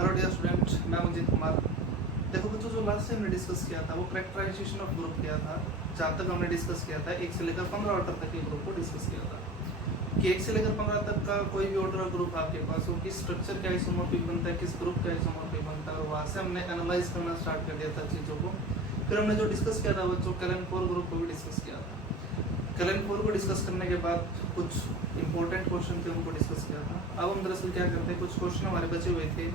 Hello dear student, मैं मंजीत कुमार। देखो बच्चों, जो लास्ट टाइम हमने डिस्कस किया था वो कैरेक्टराइजेशन ऑफ ग्रुप किया था। जहाँ तक हमने डिस्कस किया था 1 से लेकर 15 ऑर्डर तक के ग्रुप को डिस्कस किया था कि 1 से लेकर 15 तक का कोई भी ऑर्डर ग्रुप आपके पास हो, किस स्ट्रक्चर का आइसोमॉर्फिक बनता है, किस ग्रुप का आइसोमॉर्फिक बनता है, और वहाँ से हमने एनालाइज करना स्टार्ट कर दिया था चीज़ों को। फिर हमने जो डिस्कस किया था बच्चों, कैलन-4 ग्रुप को भी डिस्कस किया था। कैलन-4 को डिस्कस करने के बाद कुछ इंपॉर्टेंट क्वेश्चन थे, उनको डिस्कस किया था। अब हम दरअसल क्या करते हैं, कुछ क्वेश्चन हमारे बचे हुए थे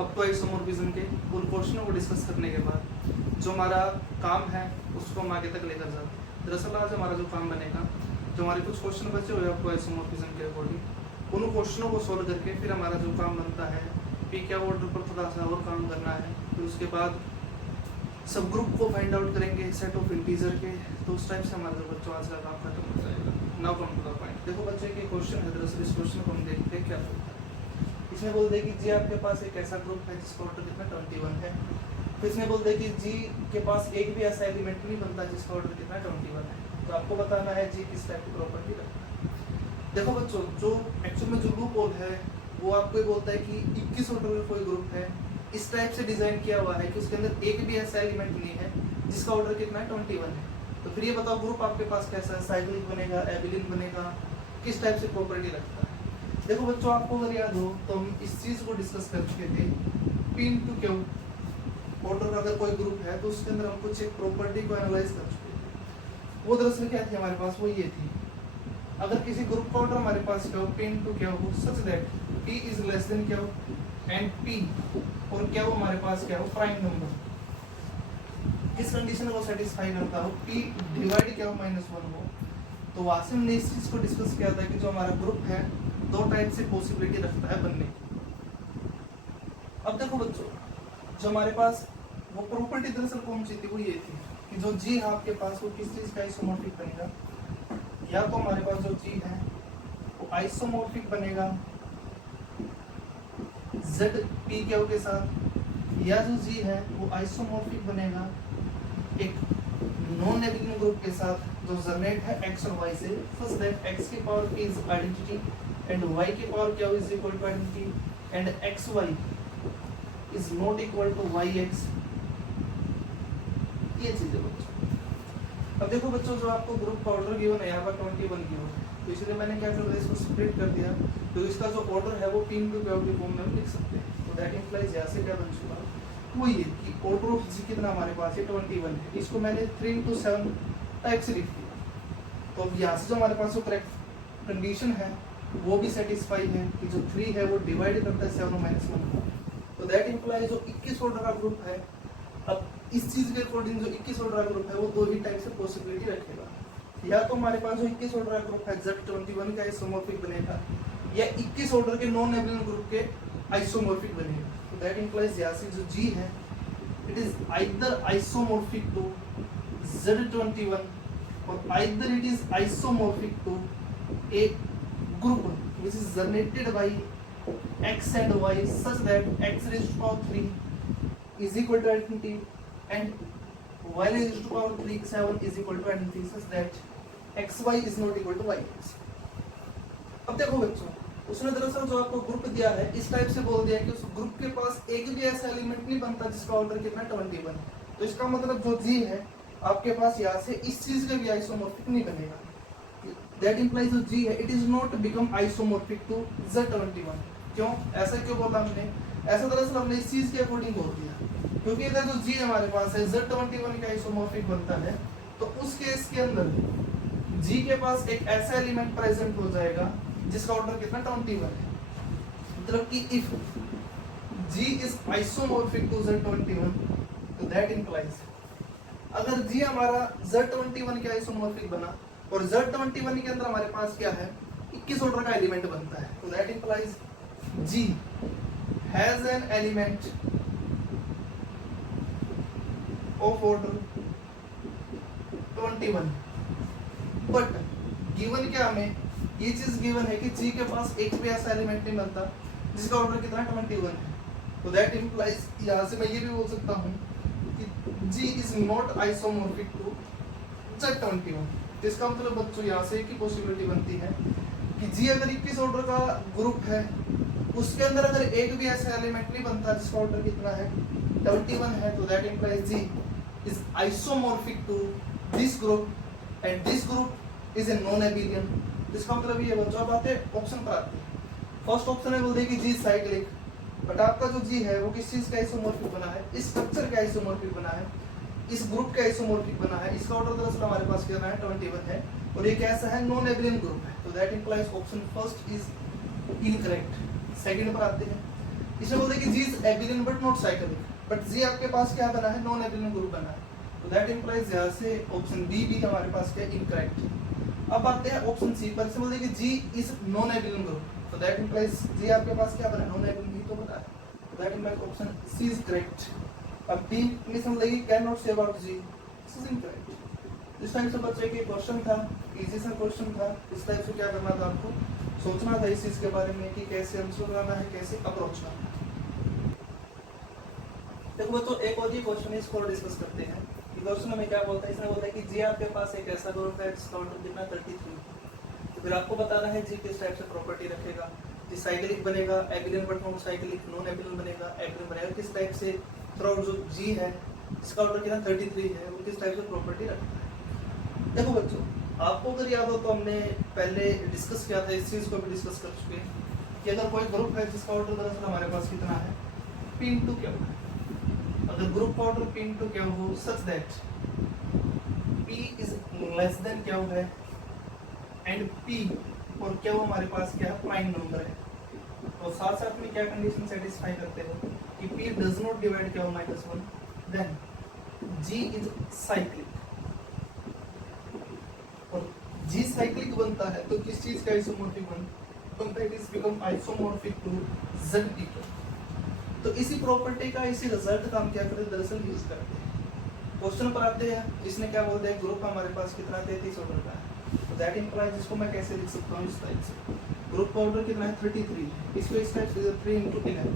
अब तो आइसोमॉर्फिज्म के, उन क्वेश्चनों को डिस्कस करने के बाद जो हमारा काम है उसको हम आगे तक लेकर जाते हैं। दरअसल आज हमारा जो काम बनेगा, जो हमारे कुछ क्वेश्चन बचे हुए आपको आइसोमॉर्फिज्म के अकॉर्डिंग, उन क्वेश्चनों को सॉल्व करके फिर हमारा जो काम बनता है पी क्या ऑर्डर पर थोड़ा सा और काम करना है। फिर उसके बाद सब ग्रुप को फाइंड आउट करेंगे सेट ऑफ इंटीजर के। तो उस टाइप से हमारा जो बच्चों आज का काम खत्म हो जाएगा। Now come to the point. देखो बच्चों, एक क्वेश्चन है, दरअसल इस क्वेश्चन को हम देखते हैं क्या बोलता है। इसमें बोल दे कि जी आपके पास एक ऐसा ग्रुप है जिसका ऑर्डर कितना 21 है। फिर इसमें बोल दे कि जी के पास एक भी ऐसा एलिमेंट नहीं बनता जिसका ऑर्डर कितना 21 है। तो आपको बताना है जी किस टाइप की प्रॉपर्टी रखता है। देखो बच्चों, जो एक्चुअल में जो लूप होल है वो आपको बोलता है कि 21 ऑर्डर का कोई ग्रुप है, इस टाइप से डिजाइन किया हुआ है कि उसके अंदर एक भी ऐसा एलिमेंट नहीं है जिसका ऑर्डर कितना है 21 है। तो फिर ये बताओ ग्रुप आपके पास कैसा है, साइक्लिक बनेगा, एबिलिन बनेगा, किस टाइप से प्रॉपर्टी रखता है। देखो बच्चों, आपको अगर याद हो तो हम इस चीज को डिस्कस कर चुके थे। P into Q ऑर्डर का अगर कोई ग्रुप है तो उसके अंदर हम कुछ एक प्रॉपर्टी को एनालाइज कर चुके थे। वो दरअसल क्या थी हमारे पास, वो ये थी, अगर किसी ग्रुप का ऑर्डर हमारे पास क्या हो, P into Q हो such that P is less then Q and P और Q हमारे पास क्या हो, प्राइम नंबर। किस कंडीशन को सेटिस्फाई करता हो, P डिवाइड Q -1 हो। तो वहां से हमने इस चीज को डिस्कस किया था कि जो हमारा ग्रुप है दो टाइप से पॉसिबिलिटी रखता है बनने की। अब देखो बच्चों, जो हमारे पास वो प्रॉपर्टी दरअसल कौन सी थी, वो ये थी कि जो जी है आपके पास वो किस चीज का आइसोमॉर्फिक बनेगा। या तो हमारे पास जो जी है वो आइसोमॉर्फिक बनेगा Z P Q के साथ, या जो जी है वो आइसोमॉर्फिक बनेगा एक नॉन नेगेटिव ग्रुप के साथ जो जनरेट है x और y से। फर्स्ट दैट x की power p is identity and y की power q is equal to identity and xy is not equal to yx। ये चीजें बच्चों। अब देखो बच्चों, जो आपको ग्रुप का ऑर्डर गिवन है यहाँ पर 21 गिवन है, तो इसलिए मैंने क्या कर दिया, इसको स्प्लिट कर दिया। तो इसका जो ऑर्डर है वो p into q की फॉर्म में हम लिख सकते हैं। तो दैट इंप्लाइज यहाँ से क्या बन चुका, वो ये कि ऑर्डर ऑफ जी कितना हमारे पास है 21 है। इसको मैंने 3 into 7 टाइप से लिख दिया। तो अब यहाँ से जो हमारे पास जो करेक्ट कंडीशन है वो भी सेटिस्फाई है कि जो 3 है वो डिवाइड करता है 7 -1। तो दैट इंप्लाइज जो 21 ऑर्डर का ग्रुप है, अब इस चीज के अकॉर्डिंग जो 21 ऑर्डर का ग्रुप है वो दो ही टाइप से पॉसिबिलिटी रखेगा। या तो हमारे पास जो 21 ऑर्डर का ग्रुप है Z21 का आइसोमॉर्फिक बनेगा, या 21 ऑर्डर के नॉन नेबुलर ग्रुप के आइसोमॉर्फिक बनेगा। तो दैट इंप्लाइज यहाँ से जो G है it is either isomorphic to Z21 or either it is isomorphic to a group which is generated by x and y such that x raised to power 3 is equal to identity and y raised to power 7 is equal to identity such that xy is not equal to yx। अब देखो बच्चों, उसने दरअसल जो आपको group दिया है इस टाइप से बोल दिया कि उस ग्रुप के पास एक भी ऐसा एलिमेंट नहीं बनता जिसका ऑर्डर कितना 21। तो इसका मतलब जो जी है आपके पास यहाँ से इस चीज का भी आइसोमॉर्फिक नहीं बनेगा। दैट इंप्लाइज जो जी है it is not become isomorphic to Z21। क्यों, ऐसा क्यों बोला हमने, ऐसा दरअसल हमने इस चीज के अकॉर्डिंग बोल दिया क्योंकि अगर जो जी हमारे पास है Z21 का आइसोमॉर्फिक बनता है तो उस केस के अंदर जी के पास एक ऐसा एलिमेंट प्रेजेंट हो जाएगा जिसका ऑर्डर कितना 21 है। मतलब कि if G is isomorphic to Z21 तो दैट इंप्लाइज अगर जी हमारा Z21 के आइसोमॉर्फिक बना और Z21 के अंदर हमारे पास क्या है 21 ऑर्डर का एलिमेंट बनता है, तो that implies G has an element of order 21। But given क्या हमें ये चीज गिवन है कि जी के पास एक भी ऐसा एलिमेंट नहीं बनता जिसका ऑर्डर कितना 21 है। तो दैट इंप्लाइज यहाँ से मैं ये भी बोल सकता हूँ G is not isomorphic to Z21। इसका मतलब बच्चों यहाँ से एक ही पॉसिबिलिटी बनती है कि G अगर 21 ऑर्डर का ग्रुप है उसके अंदर अगर एक भी ऐसा एलिमेंट नहीं बनता जिसका ऑर्डर कितना है 21 है, तो that implies G is isomorphic to this group and this group is a non abelian. इसका मतलब ये बच्चों अब आते हैं ऑप्शन पर आते हैं। फर्स्ट ऑप्शन है बोलते हैं कि जी साइक्लिक, बट आपका जो जी है वो किस चीज का आइसोमॉर्फिक बना है, इस स्ट्रक्चर का आइसोमॉर्फिक बना है, इस ग्रुप का आइसोमॉर्फिक बना है। इसका ऑर्डर दरअसल हमारे पास कितना है 21 है, और ये कैसा है नॉन एबिलियन ग्रुप है, तो that implies option first is incorrect. Second पर आते हैं, इसमें बोलते हैं कि G is abelian but not cyclic, but G आपके पास क्या बना है नॉन एबिलियन ग्रुप बना है, तो दैट इंप्लाइज यहाँ से ऑप्शन बी भी हमारे पास क्या इनकरेक्ट। अब आते हैं ऑप्शन सी पर, इसमें बोलते हैं कि G is non abelian group, तो दैट इंप्लाइज जी आपके पास क्या बना नॉन एबिलियन ही तो बना है, तो that implies option C is correct. अब डी में समझ can not say about G, this is incorrect. इस टाइप से बच्चे के क्वेश्चन था, इजी सा क्वेश्चन था। इस टाइप से क्या करना था आपको, सोचना था इस चीज के बारे में कि कैसे आंसर लगाना है, कैसे अप्रोच करना है। देखो बच्चों एक और ही क्वेश्चन है, इसको डिस्कस करते हैं। क्वेश्चन में क्या बोलता है, इसने बोलता है कि जी आपके पास एक ऐसा ग्रुप है जिसका ऑर्डर कितना 33, तो फिर आपको बताना है जी किस टाइप से प्रॉपर्टी रखेगा। जी साइक्लिक बनेगा, एबिलियन बट नॉन साइक्लिक, नॉन एबिलियन बनेगा, एबिलियन बनेगा, किस टाइप से थ्रूआउट जो जी है इसका ऑर्डर कितना 33 है वो किस टाइप से प्रॉपर्टी रखना है। देखो बच्चों आपको अगर याद हो तो हमने पहले डिस्कस किया था, इस चीज को भी डिस्कस कर चुके हैं कि अगर कोई ग्रुप है जिसका ऑर्डर दरअसल हमारे पास कितना है p क्या है, अगर ग्रुप का ऑर्डर p क्या हो such that p is less then क्या है एंड p और क्या वो हमारे पास क्या है प्राइम नंबर है, और साथ साथ में क्या कंडीशन सेटिस्फाई करते हो कि p डज नॉट डिवाइड क्या हो -1, देन g इज साइक्लिक, और g साइक्लिक बनता है तो किस चीज का आइसोमॉर्फिक बनता है, it is become isomorphic to z p। तो इसी प्रॉपर्टी का, इसी रिजल्ट का हम क्या करते हैं दरअसल यूज करते हैं। क्वेश्चन पर आते हैं, इसने क्या बोलते हैं ग्रुप हमारे पास कितना 33 ऑर्डर का है, तो दैट इंप्लाइज इसको मैं कैसे लिख सकता हूँ इस टाइप से, ग्रुप का ऑर्डर कितना है 33, इसको इस टाइप से 3 × 11,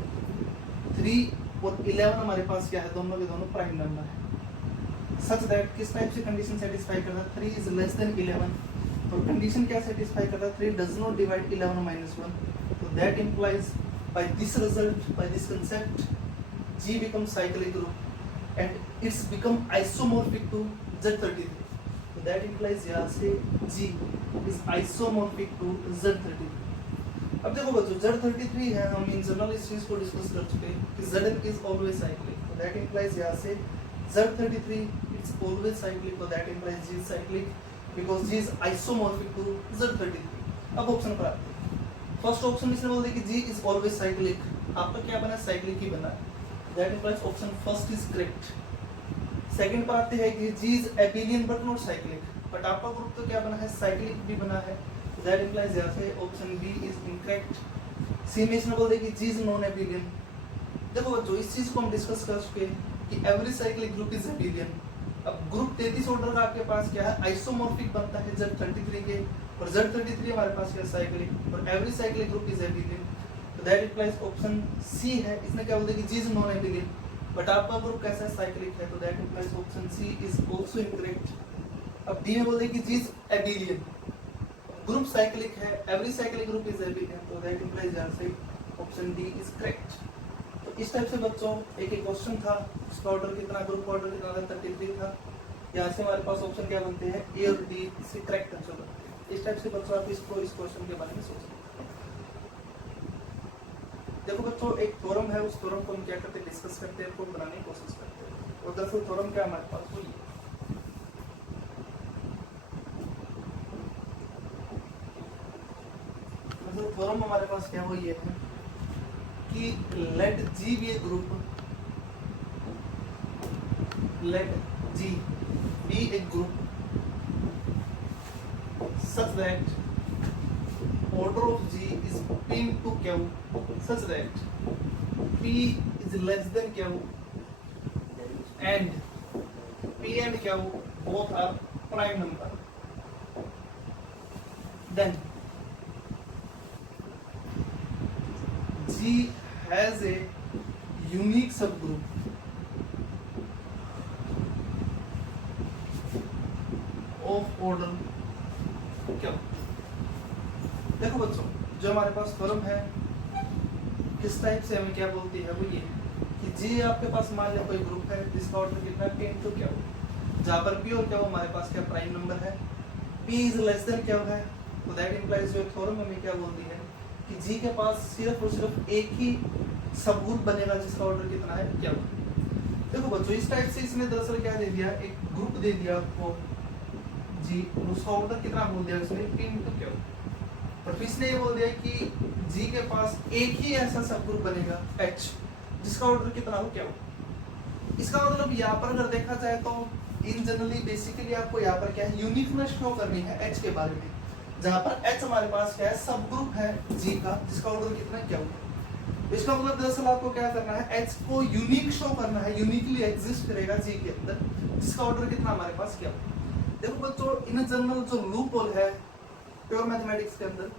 3 और 11 हमारे पास क्या है दोनों के दोनों प्राइम नंबर है, सच दैट किस टाइप से कंडीशन सेटिस्फाई करता है 3 इज लेस देन 11, और कंडीशन क्या सेटिस्फाई करता है 3 डज नॉट डिवाइड 11 -1, तो that implies by this result, by this concept, G becomes cyclic group and it's become isomorphic to Z33. So that implies यहाँ से G is isomorphic to Z33. अब देखो बच्चों Z33 है, हम इन जनरल इस चीज को डिस्कस कर चुके हैं कि Zn is always cyclic. So that implies यहाँ से Z33 it's always cyclic. So that implies G is cyclic because G is isomorphic to Z33. अब ऑप्शन पर आते हैं। फर्स्ट ऑप्शन इसने बोल दिया कि जी इज ऑलवेज साइक्लिक, आपका क्या बना साइक्लिक ही बना, that implies option first is correct. Second पर आते हैं कि G is abelian but not cyclic, but आपका ग्रुप तो क्या बना है साइक्लिक भी बना है, दैट इंप्लाइज यहाँ से ऑप्शन बी इज इनकरेक्ट। सी में इसने बोल दिया कि जी इज नॉन एबिलियन। देखो बच्चों इस चीज को हम डिस्कस कर चुके हैं कि एवरी साइक्लिक ग्रुप इज एबिलियन। अब ग्रुप 33 ऑर्डर का आपके पास क्या है आइसोमॉर्फिक बनता है Z33 के, और Z33 हमारे पास क्या साइक्लिक, और every cyclic group is abelian, तो दैट इंप्लाइज ऑप्शन सी है। इसने क्या बोलते हैं कि G is non abelian, but आपका ग्रुप कैसा है साइक्लिक है, तो that implies option C is also incorrect. अब डी में बोलते हैं कि G is abelian, group cyclic है, every cyclic group is abelian, तो दैट इंप्लाइज यहाँ से ऑप्शन डी इज करेक्ट। तो इस टाइप से बच्चों एक एक क्वेश्चन था, उसका ऑर्डर कितना, ग्रुप ऑर्डर कितना था 33 था, यहाँ से हमारे पास ऑप्शन क्या बनते हैं ए और डी से करेक्ट आंसर बनते हैं। इस टाइप से बच्चों आप इसको इस क्वेश्चन के बारे में सोच सकते हैं। देखो बच्चों एक थ्योरम है, उस थ्योरम को हम क्या करते हैं डिस्कस करते हैं, उसको बनाने की कोशिश करते हैं, और दरअसल थ्योरम क्या हमारे पास वही मतलब थ्योरम हमारे पास क्या वो ये है कि late G be a group, let G be a group such that order of G is P into Q such that P is less than Q and P and Q both are prime number, then G has a unique subgroup of order क्या। देखो बच्चों जो हमारे पास theorem है किस type से हमें क्या बोलती है वो ये है कि जी आपके पास मान लिया कोई ग्रुप है जिसका ऑर्डर कितना है, P इंटू क्या हो, जहाँ पर P और क्या हो हमारे पास क्या प्राइम नंबर है, P इज लेस देन क्या है, तो दैट इंप्लाइज जो थ्योरम हमें क्या बोलती है कि जी के पास सिर्फ और सिर्फ एक ही सब ग्रुप बनेगा जिसका ऑर्डर कितना है क्या हो। देखो बच्चों इस टाइप से इसने दरअसल क्या दे दिया, एक ग्रुप दे दिया आपको जी, उसका ऑर्डर कितना बोल दिया इसने, P इंटू क्या हो, और फिर इसने ये बोल दिया कि जी के पास एक ही ऐसा सब ग्रुप बनेगा H जिसका ऑर्डर कितना हो क्या हो। इसका मतलब यहाँ पर अगर देखा जाए तो इन जनरली बेसिकली आपको यहाँ पर क्या है यूनिकनेस शो करनी है H के बारे में, जहाँ पर H हमारे पास क्या है सब ग्रुप है G का जिसका ऑर्डर कितना क्या हो। इसका मतलब दरअसल आपको क्या करना है, H को यूनिक शो करना है, यूनिकली एग्जिस्ट करेगा G के अंदर जिसका ऑर्डर कितना हमारे पास क्या हो। देखो बच्चों इन जनरल जो लूप होल है प्योर मैथमेटिक्स के अंदर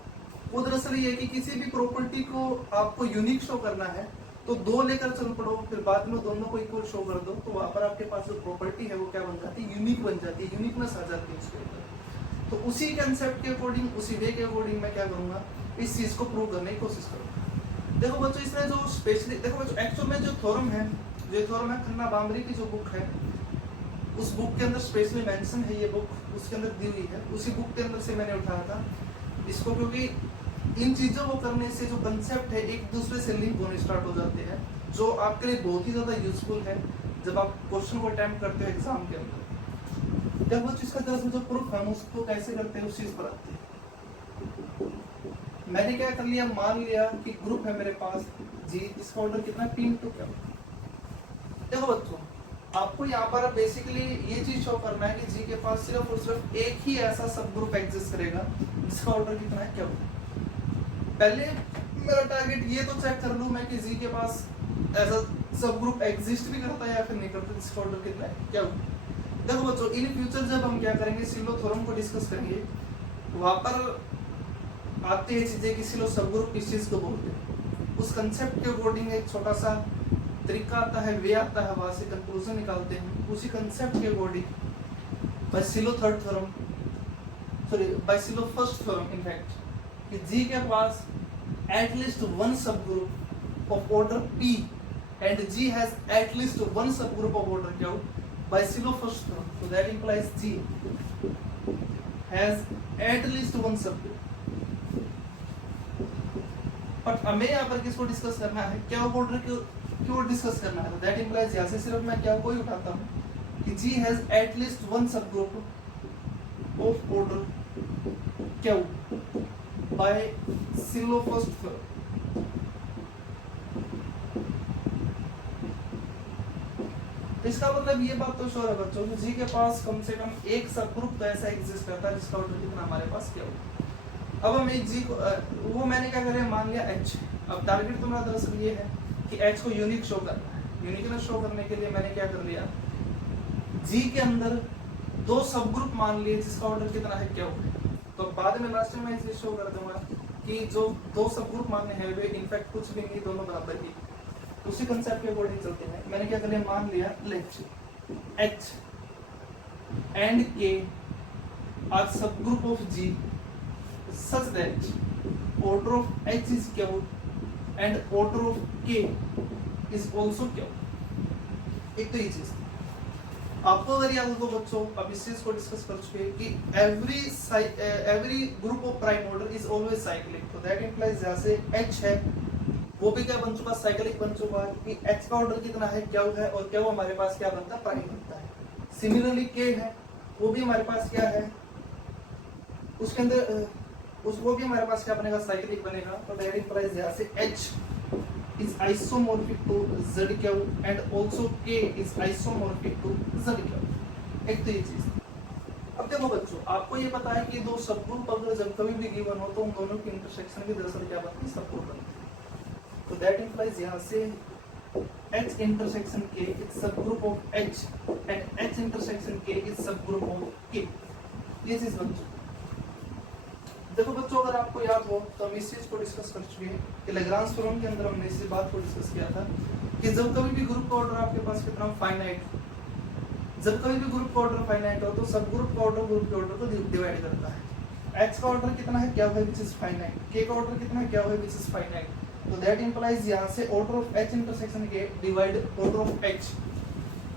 वो दरअसल ये है कि किसी भी प्रॉपर्टी को आपको यूनिक शो करना है तो दो लेकर चल पड़ो, फिर बाद में दोनों को इक्वल शो कर दो, तो वहां पर आपके पास जो प्रॉपर्टी है वो क्या बन जाती है, यूनिक बन जाती है, यूनिकनेस आ जाती है उसके अंदर। तो उसी कंसेप्ट के अकॉर्डिंग, उसी वे के अकॉर्डिंग मैं क्या करूंगा, इस चीज को प्रूव करने की कोशिश करूंगा। देखो बच्चों इसने जो स्पेशली, देखो बच्चों एक्चुअल में जो थ्योरम है, जो थ्योरम है खन्ना बामरी की जो बुक है, उस बुक के अंदर स्पेशली मेंशन है, ये बुक उसके अंदर दी हुई है, उसी बुक के अंदर से मैंने उठाया था इसको, क्योंकि इन चीजों को करने से जो कंसेप्ट है एक दूसरे से लिंक होने स्टार्ट हो जाते हैं, जो आपके लिए बहुत ही ज्यादा यूजफुल है जब आप क्वेश्चन को अटेम्प्ट करते हो एग्जाम के अंदर। जब वो इसका दरअसल जो प्रूफ है उसको कैसे करते हैं उस चीज पर आते हैं। मैंने क्या कर लिया, मान लिया कि ग्रुप है मेरे पास जी, इसका ऑर्डर कितना, P इंटू क्या। देखो बच्चों आपको यहाँ पर बेसिकली ये चीज शो करना है कि जी के पास सिर्फ और सिर्फ एक ही ऐसा सब ग्रुप एग्जिस्ट करेगा जिसका ऑर्डर कितना है क्या। पहले मेरा टारगेट ये तो चेक कर लूं मैं कि जी के पास ऐसा सब ग्रुप एग्जिस्ट भी करता है या फिर नहीं करता, जिसका ऑर्डर कितना है क्या। देखो बच्चों इन फ्यूचर जब हम क्या करेंगे, सिलो थ्योरम को डिस्कस करेंगे, वहां पर आती है चीजें कि सिलो सब ग्रुप किस चीज को बोलते हैं, उस कंसेप्ट के अकॉर्डिंग एक छोटा सा तरीका आता है, वे आता है, वहां से कंक्लूजन निकालते हैं उसी कंसेप्ट के अकॉर्डिंग बाय सिलो थर्ड थ्योरम, सॉरी बाय सिलो फर्स्ट थ्योरम इनफैक्ट, कि जी के पास at least one subgroup of order P and G has at least one subgroup of order Q by Sylow first term, so that implies G has at least one subgroup। But हमें यहाँ पर किसको discuss करना है, क्या order क्यों discuss करना है, तो दैट इंप्लाइज यहाँ से सिर्फ मैं क्या को ही उठाता हूँ कि G has at least one subgroup of order Q by Sylow first third। इसका मतलब ये बात तो श्योर है बच्चों कि जी के पास कम से कम एक सब ग्रुप तो ऐसा एग्जिस्ट करता है जिसका ऑर्डर कितना हमारे पास क्या होगा। अब हम एक जी को वो मैंने क्या करें, मान लिया H। अब टारगेट तो मेरा दरअसल ये है कि H को यूनिक शो करना है। यूनिकनेस शो करने के लिए मैंने क्या कर लिया, जी के अंदर दो सब ग्रुप मान लिए जिसका ऑर्डर कितना है क्या होगा। तो बाद में लास्ट में मैं इसे शो कर दूंगा कि जो दो सब ग्रुप मानने हैं वे इनफैक्ट कुछ भी नहीं, दोनों बराबर ही, उसी कंसेप्ट के अकॉर्डिंग चलते हैं। मैंने क्या कर लिया, मान लिया late H and K are subgroup of G such that order of H is Q and order of K is also Q। एक तो ये चीज आपको अगर याद हो तो बच्चों अब इस चीज को डिस्कस कर चुके हैं कि every group of prime order is always cyclic, तो दैट इंप्लाइज जहाँ से H है वो भी क्या बन चुका, साइक्लिक बन चुका है कि H का ऑर्डर कितना है क्या है, और क्या वो हमारे पास क्या बनता है, प्राइम बनता है। सिमिलरली K है वो भी हमारे पास क्या है, उसके अंदर वो भी हमारे पास क्या बनेगा, साइक्लिक बनेगा। तो दैट इंप्लाइज यहाँ से H is isomorphic to ZQ and also K is isomorphic to ZQ। एक तो ये चीज। अब देखो बच्चों आपको ये पता है कि दो सब ग्रुप अगर जब कभी भी गिवन हो तो उन दोनों की इंटरसेक्शन की दरअसल क्या बनती है, सब ग्रुप बनती है। तो दैट इंप्लाइज यहाँ से H intersection K is subgroup of H and H intersection K is subgroup of K। ये चीज बन चुकी। देखो बच्चों अगर आपको याद हो तो हम इस चीज को डिस्कस कर चुके हैं कि लैग्रांज थ्योरम के अंदर हमने इसी बात को डिस्कस किया था कि जब कभी भी ग्रुप का ऑर्डर आपके पास कितना फाइनाइट, जब कभी भी ग्रुप का ऑर्डर फाइनाइट हो तो सब ग्रुप का ऑर्डर ग्रुप के ऑर्डर को डिवाइड करता है। H का ऑर्डर कितना है क्या है विच इज फाइनाइट, K का ऑर्डर कितना है क्या है विच इज फाइनाइट, तो दैट इंप्लाइज यहाँ से order of H intersection K divide order of H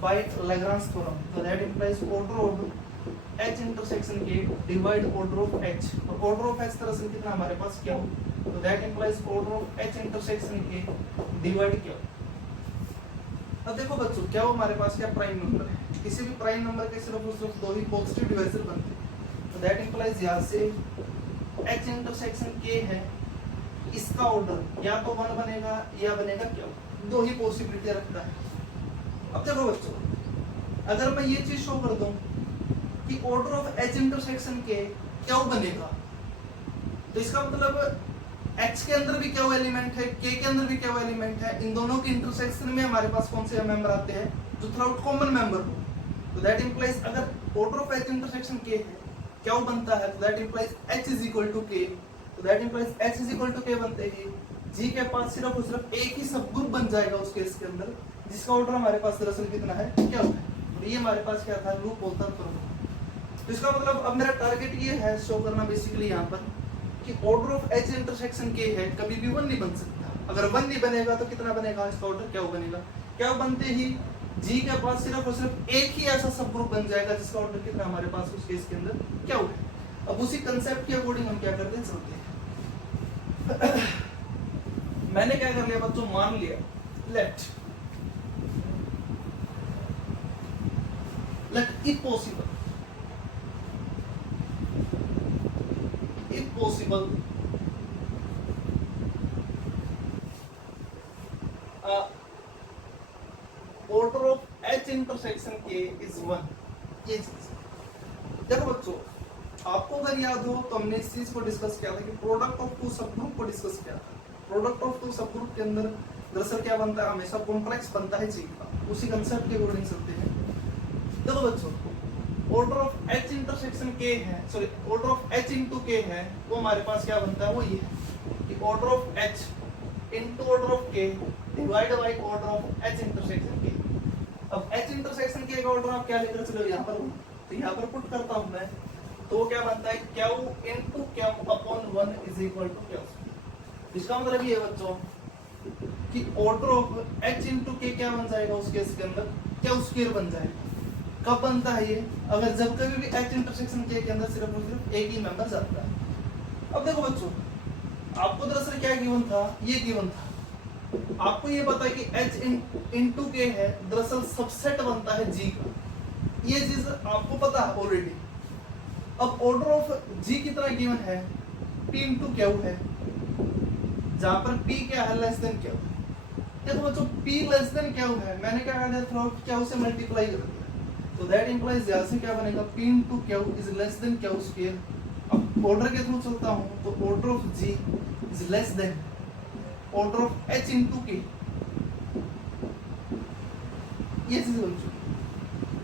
by Lagrange theorem. तो that implies order of H intersection K divide order of H, और ऑर्डर ऑफ एच दरअसल कितना हमारे पास क्या हो, तो that implies order of H intersection K divide क्या हो। अब देखो बच्चों क्या हो, हमारे पास क्या प्राइम नंबर है, किसी भी प्राइम नंबर के सिर्फ दो ही पॉजिटिव डिवाइजर बनते हैं। तो दैट इंप्लाइज यहाँ से एच इंटरसेक्शन के है, इसका ऑर्डर या तो 1 बनेगा या बनेगा क्या, दो ही पॉसिबिलिटी रखता है। अब देखो बच्चों, अगर मैं ये चीज शो कर दूं कि ऑर्डर ऑफ एच इंटरसेक्शन के क्या बनेगा, तो इसका मतलब H के अंदर भी क्या एलिमेंट है, K के अंदर भी क्या एलिमेंट है, इन दोनों के इंटरसेक्शन में हमारे पास कौन से मेंबर आते हैं जो थ्रूआउट कॉमन मेंबर हो। तो दैट इंप्लाइज अगर order of H intersection K है, क्या बनता है, तो that implies H is equal to K। तो that implies H is equal to K बनते ही G के पास सिर्फ और सिर्फ एक ही सब ग्रुप बन जाएगा उस केस के अंदर, जिसका ऑर्डर हमारे पास दरअसल कितना है, क्या है। और ये हमारे पास क्या था, लूप होता था। तो इसका मतलब अब मेरा टारगेट ये है शो करना बेसिकली यहाँ पर कि ऑर्डर ऑफ एच इंटरसेक्शन के है कभी भी 1 नहीं बन सकता। अगर 1 नहीं बनेगा तो कितना बनेगा, इसका ऑर्डर क्या बनेगा, क्या बनते ही जी के पास सिर्फ और सिर्फ एक ही ऐसा सब ग्रुप बन जाएगा जिसका ऑर्डर कितना हमारे पास उस केस के अंदर क्या होगा। अब उसी कंसेप्ट के अकॉर्डिंग हम क्या करते हैं, चलते हैं। मैंने क्या कर लिया बच्चों, मान लिया let if possible order of H intersection K is 1। ये चीज देखो बच्चों, आपको अगर याद हो तो हमने इस चीज को डिस्कस किया था कि प्रोडक्ट ऑफ टू सब ग्रुप को डिस्कस किया था। प्रोडक्ट ऑफ टू सब ग्रुप के अंदर दरअसल क्या बनता है, हमेशा कॉम्प्लेक्स बनता है जी का। उसी कंसेप्ट के अकॉर्डिंग चलते हैं। देखो बच्चों, ऑर्डर ऑफ एच इंटरसेक्शन के है, sorry order of H into के है, वो हमारे पास क्या बनता है, वो ये है कि order of H into order of K divide by order of H intersection K. अब एच इंटरसेक्शन के का ऑर्डर आप क्या लेकर चलो यहाँ पर, तो यहाँ पर पुट करता हूँ मैं, तो क्या बनता है, q into q upon 1 is equal to q. इसका मतलब ये है बच्चों कि ऑर्डर ऑफ एच इंटू के क्या बन जाएगा उस केस के अंदर, क्यू स्क्वायर बन जाएगा। कब बनता है ये, अगर जब कभी भी एच इंटरसेक्शन के अंदर सिर्फ और सिर्फ एक ही मेंबर जाता है। अब देखो बच्चों, आपको दरअसल क्या गिवन था, ये गिवन था, आपको ये पता है कि एच इंटू के है, दरअसल सबसेट बनता है जी का, ये चीज आपको पता है ऑलरेडी। अब ऑर्डर ऑफ जी कितना गिवन है, पी इंटू क्यू है, जहां पर पी क्या है, लेस देन क्यू। देखो बच्चों, पी लेस देन क्यू है, मैंने क्या कहा था, थ्रूआउट क्यू से मल्टीप्लाई कर दिया। तो दैट इंप्लाइज यहाँ से क्या बनेगा, P into q is less than q square. अब ऑर्डर के थ्रू चलता हूँ तो order of G is less than order of H into K, ये चीज बन चुकी।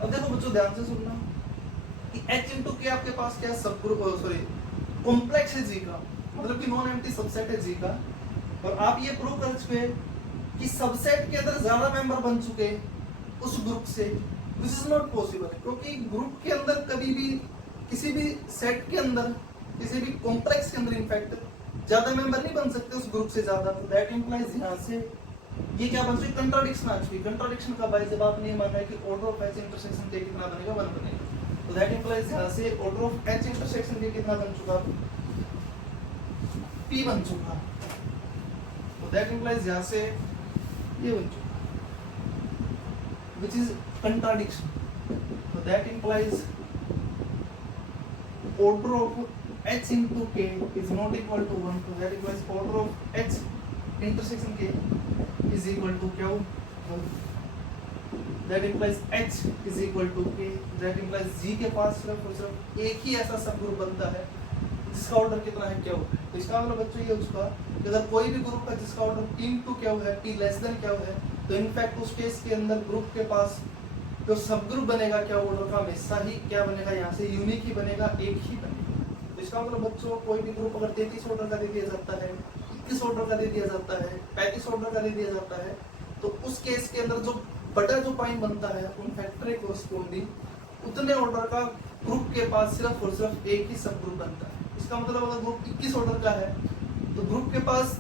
अब देखो बच्चों ध्यान से सुनना कि एच इंटू के आपके पास क्या सब ग्रुप, सॉरी कॉम्प्लेक्स है जी का, मतलब कि नॉन एम्प्टी सबसेट है जी का। और आप ये प्रूव कर चुके कि सबसेट के अंदर ज्यादा मेंबर बन चुके उस ग्रुप से। दिस इज नॉट पॉसिबल, क्योंकि ग्रुप के अंदर कभी भी किसी भी सेट के अंदर, किसी भी कॉम्प्लेक्स के अंदर इनफैक्ट ज्यादा मेंबर नहीं बन सकते उस ग्रुप से ज्यादा। तो दैट इंप्लाइज यहाँ से ये क्या बन चुकी, कंट्राडिक्शन आ चुकी। कंट्राडिक्शन का भाई जब आपने ये माना है कि ऑर्डर ऑफ एच इंटरसेक्शन के कितना बनेगा, 1 बनेगा। तो दैट इंप्लाइज यहाँ से ऑर्डर ऑफ एच इंटरसेक्शन के कितना बन चुका, P बन चुका। तो दैट इंप्लाइज यहाँ से ये बन चुका, which is contradiction. So that implies order of h into k is not equal to 1. So that implies order of h intersection k is equal to q. That implies h is equal to k. That implies g के पास सिर्फ और सिर्फ एक ही ऐसा सब group बनता है जिसका ऑर्डर कितना है, क्या है। तो इसका मतलब बच्चों ये उसका अगर कोई भी ग्रुप है जिसका ऑर्डर p टू क्या है, p लेस देन क्या है, तो इनफैक्ट उस केस के अंदर ग्रुप के पास जो सब ग्रुप बनेगा क्या ऑर्डर का, हमेशा ही क्या बनेगा, यहाँ से यूनिक ही बनेगा, एक ही बनेगा। तो इसका मतलब बच्चों कोई भी ग्रुप अगर 33 ऑर्डर का दे दिया जाता है, 21 ऑर्डर का दे दिया जाता है, 35 ऑर्डर का दे दिया जाता है, तो उस केस के अंदर जो बटा जो पॉइंट बनता है उन फैक्टर कोरस्पोंडिंग उतने ऑर्डर का ग्रुप के पास सिर्फ और सिर्फ एक ही सब ग्रुप बनता है। इसका मतलब अगर ग्रुप 21 ऑर्डर का है तो ग्रुप के पास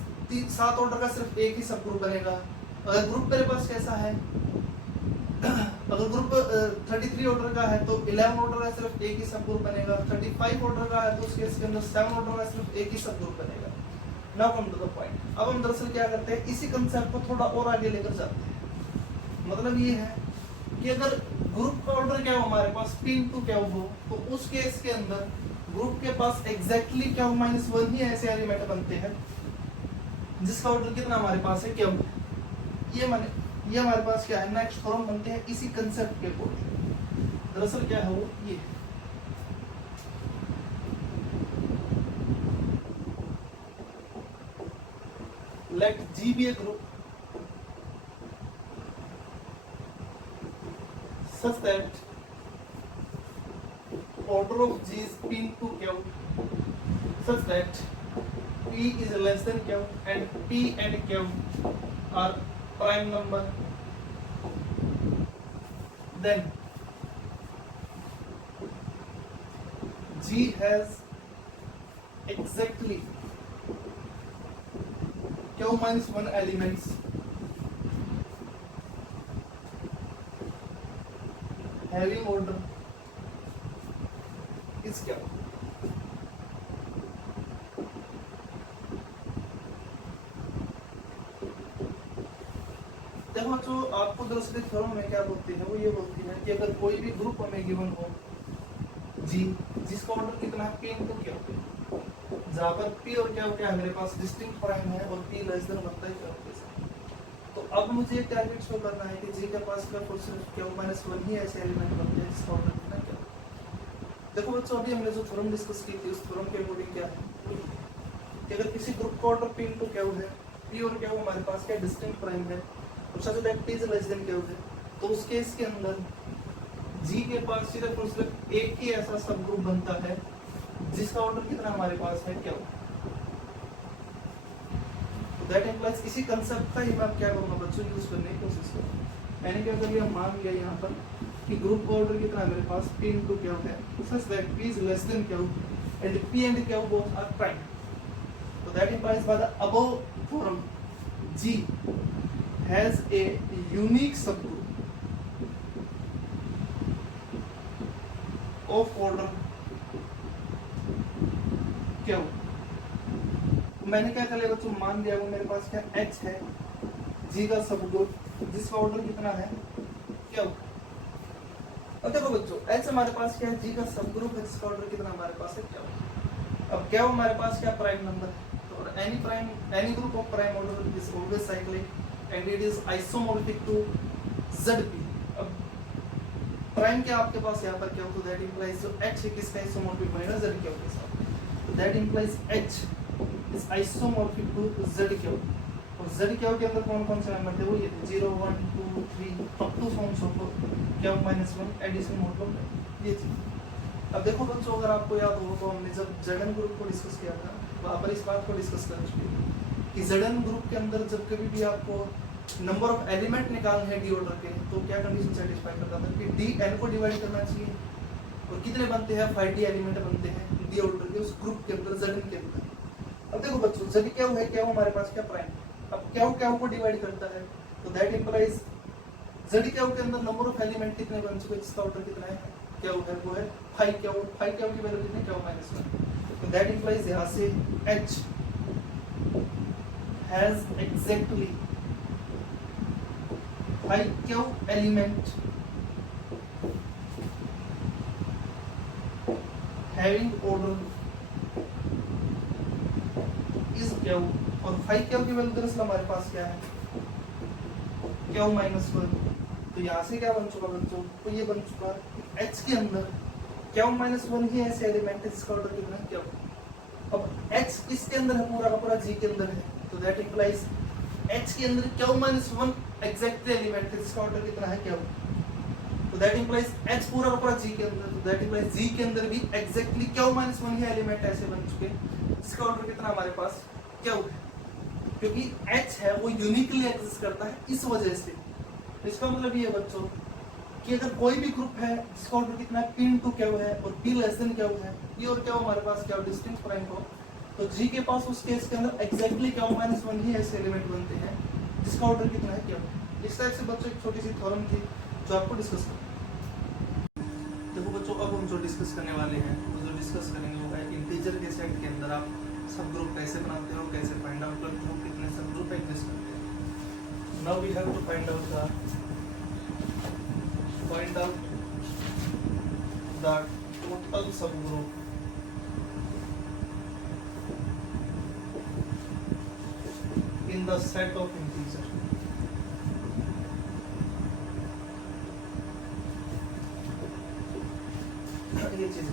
7 ऑर्डर का सिर्फ एक ही सब ग्रुप बनेगा। अगर ग्रुप मेरे पास कैसा है, अगर ग्रुप 33 ऑर्डर का है तो 11 ऑर्डर का सिर्फ एक ही सब ग्रुप बनेगा। 35 ऑर्डर का है तो उस केस के अंदर 7 ऑर्डर का सिर्फ एक ही सब ग्रुप बनेगा। Now come to the point. अब हम दरअसल क्या करते हैं, इसी कंसेप्ट को थोड़ा और आगे लेकर जाते हैं। मतलब ये है कि अगर ग्रुप का ऑर्डर क्या हो हमारे पास P क्या हो, तो उस केस के अंदर ग्रुप के पास एग्जैक्टली क्या हो -1 ही ऐसे एलिमेंट बनते हैं जिसका ऑर्डर कितना हमारे पास है, क्या हो। ये हमारे पास क्या है, नेक्स्ट थ्योरम बनते हैं इसी कंसेप्ट के अकॉर्डिंग। दरअसल क्या है वो ये, late G be a group such that order of G is P into Q such that P is less than Q and P and Q are prime number, then G has exactly Q minus 1 elements having order is Q। देखो जो आपको दरअसल theorem में क्या बोलती है, वो ये बोलती है कि अगर कोई भी ग्रुप हमें गिवन हो G जिसका ऑर्डर कितना है P into Q, जहाँ पर P और Q क्या है मेरे पास डिस्टिंक्ट प्राइम है और P लेस देन बनता है Q के साथ। तो अब मुझे टारगेट शो करना है कि G के पास सिर्फ और सिर्फ Q minus 1 ही ऐसे एलिमेंट बनते हैं जिसका ऑर्डर कितना है Q। देखो बच्चों अभी हमने जो थ्योरम डिस्कस की थी उस थ्योरम के अकॉर्डिंग क्या है कि अगर किसी ग्रुप का ऑर्डर P into Q है, P और Q हमारे पास क्या डिस्टिंक्ट प्राइम है और such that P is less than Q है, तो उस केस के अंदर G के पास सिर्फ और सिर्फ एक ही ऐसा सब ग्रुप बनता है जिसका ऑर्डर कितना हमारे पास है Q। तो दैट इंप्लाइज इसी कंसेप्ट का ही मैं क्या करूंगा बच्चों यूज करने की कोशिश करूंगा। मैंने क्या कर लिया, मान लिया यहाँ पर कि ग्रुप का ऑर्डर कितना है मेरे पास P into Q है such that P is less than Q and P and Q both are prime। So that implies by the above theorem G has a unique subgroup of order Q। मैंने क्या कर लिया बच्चों, मान लिया वो मेरे पास क्या H है G का सबग्रुप जिसका ऑर्डर कितना है Q। अब देखो बच्चों H हमारे पास क्या है, G का सबग्रुप है जिसका ऑर्डर कितना हमारे पास है Q। अब Q हमारे पास क्या प्राइम नंबर है, तो any group of prime order is always cyclic and it is isomorphic to ZP। अब प्राइम क्या आपके पास यहाँ पर क्या हो, तो दैट इंप्लाइज जो H है किसका isomorphic बनेगा ZQ के साथ, तो that implies H is isomorphic to ZQ। और ZQ के अंदर कौन कौन से नंबर थे, वो ये 0 1 2 3 up to forms of Q minus 1 addition mod पर ये थी। अब देखो बच्चों अगर आपको याद हो तो हमने जब ZN ग्रुप को डिस्कस किया था वहाँ पर इस बात को डिस्कस कर चुके हैं कि ZN ग्रुप के अंदर जब कभी भी आपको नंबर ऑफ एलिमेंट निकालने हैं डी ऑर्डर के, तो क्या कंडीशन सेटिस्फाई करता था कि डी एन को डिवाइड करना चाहिए और कितने बनते हैं 5D एलिमेंट बनते हैं डी ऑर्डर के उस ग्रुप के अंदर ZN के अंदर। अब देखो बच्चों Z क्या है, क्या हमारे पास क्या प्राइम, अब क्या को डिवाइड करता है, तो दैट इंप्लाइज Z क्या के अंदर नंबर ऑफ एलिमेंट कितने बन चुके जिसका ऑर्डर कितना है क्या है, वो है 5 क्या की वैल्यू कितनी क्या माइनस 1, तो दैट इंप्लाइज यहाँ से H has exactly 5Q element having order is Q। और 5Q की वैल्यू दरअसल हमारे पास क्या है Q minus 1, तो यहाँ से क्या बन चुका बच्चों, तो ये बन चुका H के अंदर Q minus 1 ही ऐसे एलिमेंट है जिसका ऑर्डर कितना है Q। अब H किसके अंदर है, पूरा का पूरा G के अंदर है, तो दैट इंप्लाइज H के अंदर Q minus 1 एग्जैक्ट एलिमेंट है जिसका ऑर्डर कितना है Q, तो दैट इंप्लाइज H पूरा का पूरा G के अंदर, तो दैट इंप्लाइज G के अंदर भी एग्जैक्टली Q minus 1 ही एलिमेंट ऐसे बन चुके जिसका ऑर्डर कितना हमारे पास Q है, क्योंकि H है वो यूनिकली एग्जिस्ट करता है इस वजह से। इसका मतलब ये है बच्चों कि अगर कोई भी ग्रुप है जिसका ऑर्डर कितना है P into Q है और P लेस देन Q है, P और Q हमारे पास क्या डिस्टिंक्ट प्राइम हो, तो जी के पास उस केस के अंदर एग्जैक्टली क्या माइनस वन ही ऐसे एलिमेंट बनते हैं जिसका ऑर्डर कितना है क्या। इस टाइप से बच्चों एक छोटी सी थ्योरम थी जो आपको डिस्कस करनी। देखो बच्चों अब हम जो डिस्कस करने वाले हैं वो जो डिस्कस करेंगे वो है इंटीजर के सेट के अंदर आप सब ग्रुप कैसे बनाते हो, कैसे फाइंड आउट करते हो कितने सब ग्रुप एग्जिस्ट करते हैं। Now we have to find out the total subgroup in the set of integer। ये चीज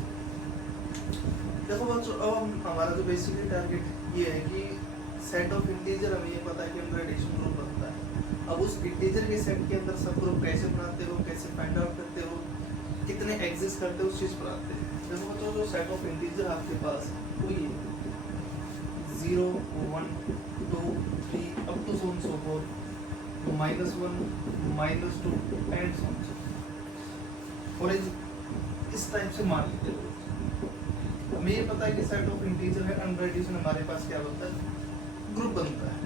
देखो बच्चों अब हमारा जो बेसिकली टारगेट ये है कि सेट ऑफ इंटीजर हमें ये पता है कि उनका एडिशन ग्रुप बनता है। अब उस इंटीजर के सेट के अंदर सब ग्रुप कैसे बनाते हो, कैसे फाइंड आउट करते हो, कितने एग्जिस्ट करते हो, उस चीज पर आते हैं। देखो बच्चों जो सेट ऑफ इंटीजर आपके पास वो ये 0 1 2 3 up to so on so forth, -1 -2 and so on। और इस टाइप से मान लेते हैं। हमें ये पता है कि सेट ऑफ इंटीजर है, अंडर एडिशन हमारे पास क्या बनता है, ग्रुप बनता है।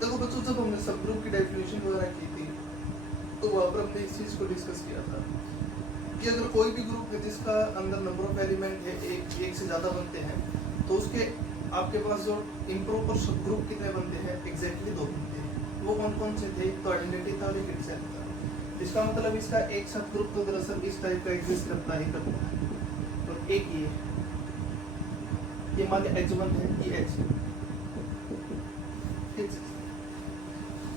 देखो बच्चों जब हमने सब ग्रुप की डेफिनेशन वगैरह की थी तो वहाँ पर हमने इस चीज को डिस्कस किया था कि अगर कोई भी ग्रुप है जिसका अंदर नंबर ऑफ एलिमेंट है एक से ज्यादा बनते हैं तो उसके आपके पास जो इम्प्रॉपर सब ग्रुप कितने बनते हैं, एग्जैक्टली 2 बनते हैं। वो कौन कौन से थे, एक तो आइडेंटिटी था और एक एडिशन था। इसका मतलब इसका एक सब ग्रुप तो दरअसल इस टाइप का एग्जिस्ट करता ही करता है। तो एक ये मान लिया H1 है, ये H।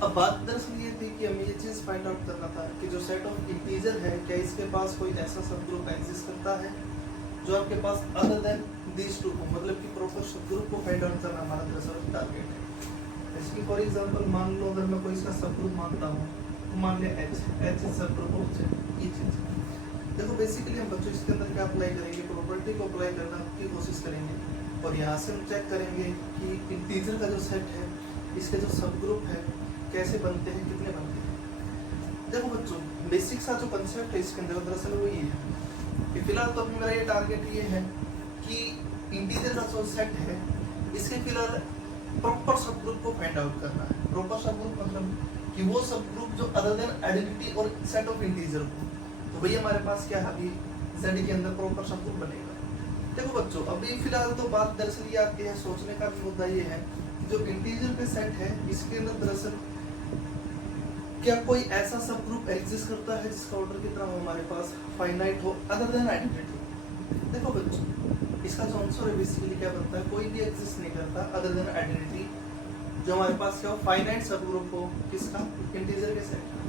अब बात दरअसल ये थी कि हमें ये चीज फाइंड आउट करना था कि जो सेट ऑफ इंटीजर है क्या इसके पास कोई ऐसा सब ग्रुप एग्जिस्ट करता है जो आपके पास अदर देन these two को, मतलब कि प्रॉपर सब ग्रुप को फाइंड आउट करना हमारा दरअसल टारगेट है। जैसे कि फॉर एग्जांपल मान लो अगर मैं कोई इसका सब ग्रुप मानता हूँ तो मान लिया H सब ग्रुप ऑफ ये चीज। देखो बेसिकली हम बच्चों इसके अंदर क्या अप्लाई करेंगे, प्रॉपर्टी को अप्लाई करना की कोशिश करेंगे और यहाँ से हम चेक करेंगे कि इंटीजर का जो सेट है इसके जो सब ग्रुप है कैसे बनते हैं, कितने बनते हैं। देखो बच्चों बेसिक सा जो कंसेप्ट है इसके अंदर दरअसल वो ये है कि फिलहाल तो अभी मेरा ये टारगेट ये है कि इंटीजर का जो सेट है इसके फिलहाल प्रॉपर सब ग्रुप को फाइंड आउट करना है। प्रॉपर सब ग्रुप मतलब कि वो सब ग्रुप जो अदर देन आइडेंटिटी और सेट ऑफ इंटीजर को, तो भैया हमारे पास क्या अभी Z के अंदर प्रॉपर सब ग्रुप बनेगा। देखो बच्चों अभी फिलहाल तो बात दरअसल ये आती है, सोचने का भी मुद्दा ये है कि जो इंटीजर के सेट है इसके अंदर दरअसल क्या कोई ऐसा सब ग्रुप एग्जिस्ट करता है जिसका ऑर्डर कितना हो हमारे पास फाइनाइट हो अदर देन आइडेंटिटी। देखो बच्चों इसका जो आंसर है बेसिकली क्या बनता है, कोई भी एग्जिस्ट नहीं करता अदर देन आइडेंटिटी जो हमारे पास क्या हो फाइनाइट सब ग्रुप हो किसका, इंटीजर के सेट का।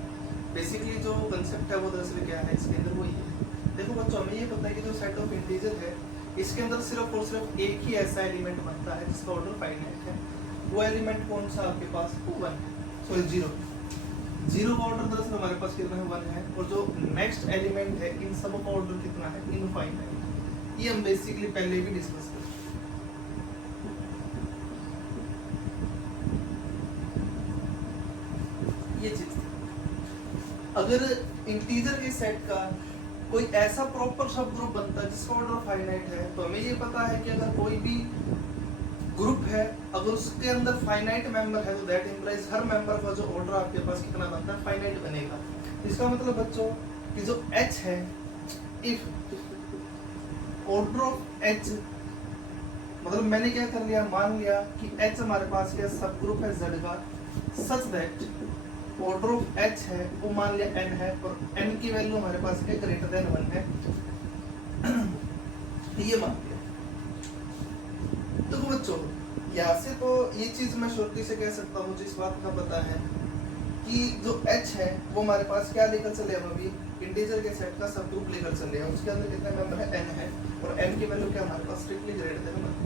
बेसिकली जो कंसेप्ट है वो दरअसल क्या है इसके अंदर वो ये है। देखो बच्चों हमें ये पता है कि जो सेट ऑफ इंटीजर है इसके अंदर सिर्फ और सिर्फ एक ही ऐसा एलिमेंट बनता है जिसका ऑर्डर फाइनाइट है। वो एलिमेंट कौन सा आपके पास, 1 है, सॉरी 0 का ऑर्डर दरअसल हमारे पास कितना है, 1 है। और जो नेक्स्ट एलिमेंट है इन सब का ऑर्डर कितना है, इनफाइनाइट। ये हम बेसिकली पहले भी डिस्कस कर ये चीज। अगर इंटीजर के सेट का कोई ऐसा प्रॉपर सब ग्रुप बनता है जिसका ऑर्डर फाइनाइट है तो हमें ये पता है कि अगर कोई भी ग्रुप है अगर उसके अंदर फाइनाइट मेंबर है तो दैट इंप्लाइज हर मेंबर का जो ऑर्डर आपके पास कितना बनता है, फाइनाइट बनेगा। इसका मतलब बच्चों कि जो H है, इफ ऑर्डर ऑफ H मतलब मैंने क्या कर लिया, मान लिया कि H हमारे पास क्या सब ग्रुप है Z का, such that order of H है वो मान लिया n है और n की वैल्यू हमारे पास है ग्रेटर देन 1 है। ये मान लिया। देखो बच्चों यहाँ से तो ये चीज मैं श्योरिटी से कह सकता हूँ, मुझे इस बात का पता है कि जो H है वो हमारे पास क्या लेकर चले हम अभी इंटीजर के सेट का सब ग्रुप लेकर चले हैं। उसके अंदर कितने मेंबर है, n है और n की वैल्यू क्या हमारे पास स्ट्रिक्टली ग्रेटर देन 1।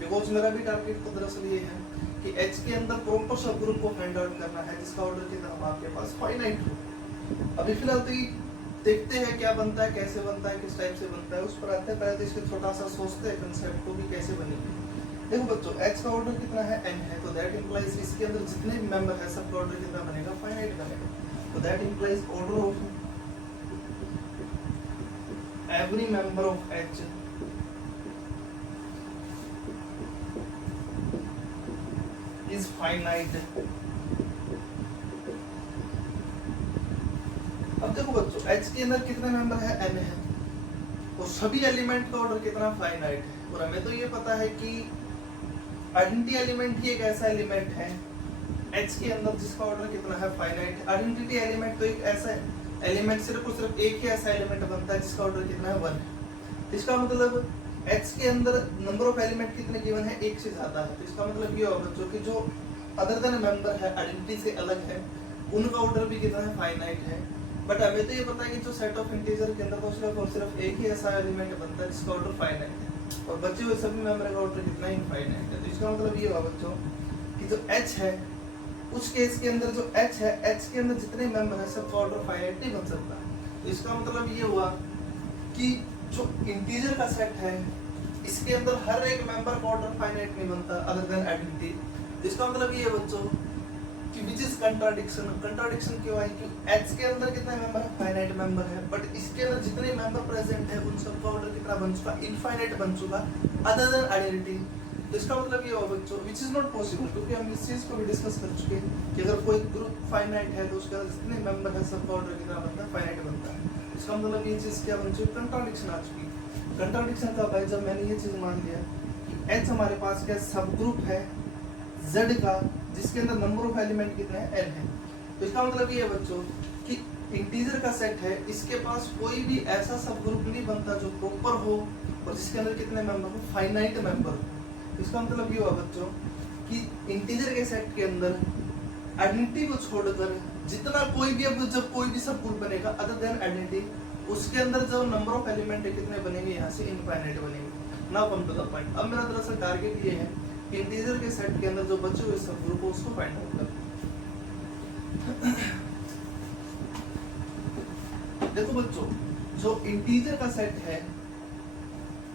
बिकॉज मेरा भी टारगेट तो दरअसल ये है कि H के अंदर प्रॉपर सब ग्रुप को फाइंड आउट करना है जिसका ऑर्डर कितना आपके पास फाइनाइट हो। अभी फिलहाल तो ये देखते हैं क्या बनता है, कैसे बनता है, किस टाइप से बनता है, उस पर आते हैं। पहले तो इसके छोटा सा सोचते हैं कंसेप्ट को भी कैसे बनेगी। देखो बच्चों H का ऑर्डर कितना है, n है, तो दैट इंप्लाइज इसके अंदर जितने भी मेंबर है सबका ऑर्डर कितना बनेगा, फाइनाइट बनेगा। तो that implies order of every member of H is finite. अब देखो बच्चों, H के अंदर कितने मेंबर है, n है, और सभी एलिमेंट का ऑर्डर कितना, फाइनाइट है। और हमें तो ये पता है कि आइडेंटिटी एलिमेंट ही एक ऐसा एलिमेंट है H के अंदर जिसका ऑर्डर कितना है, फाइनाइट। आइडेंटिटी एलिमेंट तो एक ऐसा एलिमेंट सिर्फ और सिर्फ एक ही ऐसा एलिमेंट बनता है जिसका ऑर्डर कितना है, 1 है। इसका मतलब H के अंदर नंबर ऑफ एलिमेंट कितने गिवन है, एक से ज्यादा है। तो इसका मतलब ये होगा बच्चों कि जो अदर देन मेंबर है, आइडेंटिटी से अलग है, उनका ऑर्डर भी कितना है, फाइनाइट है। बट हमें तो ये पता है कि जो सेट ऑफ इंटीजर के अंदर तो सिर्फ और सिर्फ एक ही ऐसा एलिमेंट बनता है जिसका ऑर्डर फाइनाइट है, और बचे हुए सभी मेंबर का ऑर्डर कितना, इनफाइनाइट है। तो इसका मतलब ये हुआ बच्चों कि जो H है, उस केस के अंदर जो H है, H के अंदर जितने मेंबर है सबका ऑर्डर फाइनाइट नहीं बन सकता। तो इसका मतलब ये हुआ कि जो इंटीजर का सेट है, इसके अंदर हर एक मेंबर का ऑर्डर फाइनाइट नहीं बनता अदर देन आइडेंटिटी। तो इसका मतलब ये है बच्चों कि विच इज कंट्राडिक्शन। कंट्राडिक्शन क्यों है कि H के अंदर कितने मेंबर है, फाइनाइट मेंबर है, बट इसके अंदर जितने मेंबर प्रेजेंट है उन सबका ऑर्डर कितना बन चुका, इनफाइनाइट बन चुका अदर देन आइडेंटिटी। तो इसका मतलब ये हुआ बच्चों विच इज नॉट पॉसिबल, क्योंकि हम इस चीज को भी डिस्कस कर चुके हैं कि अगर कोई ग्रुप फाइनाइट है तो उसके अंदर जितने मेंबर है सबका ऑर्डर कितना बनता है, फाइनाइट बनता है। इसका मतलब ये चीज क्या बन चुकी, कंट्राडिक्शन आ चुकी। कंट्राडिक्शन कब है, जब मैंने ये चीज मान लिया कि H हमारे पास क्या सब ग्रुप है Z का, जिसके अंदर नंबर ऑफ एलिमेंट कितने हैं, n है। तो इसका मतलब ये है बच्चों कि इंटीजर का सेट है, इसके पास कोई भी ऐसा सब ग्रुप नहीं बनता जो प्रॉपर हो और जिसके अंदर कितने मेंबर हो, फाइनाइट मेंबर हो। इसका मतलब ये हुआ बच्चों कि इंटीजर के सेट के अंदर आइडेंटिटी को छोड़कर जितना कोई भी, अब जब कोई भी सब ग्रुप बनेगा अदर देन आइडेंटिटी, उसके अंदर जो नंबर ऑफ एलिमेंट है कितने बनेंगे, यहाँ से इनफाइनाइट बनेंगे। Now come to the point. अब मेरा दरअसल टारगेट ये है कि इंटीजर के सेट के अंदर जो बचे हुए सब ग्रुप हो उसको फाइंड आउट करना। देखो बच्चों, जो इंटीजर का सेट है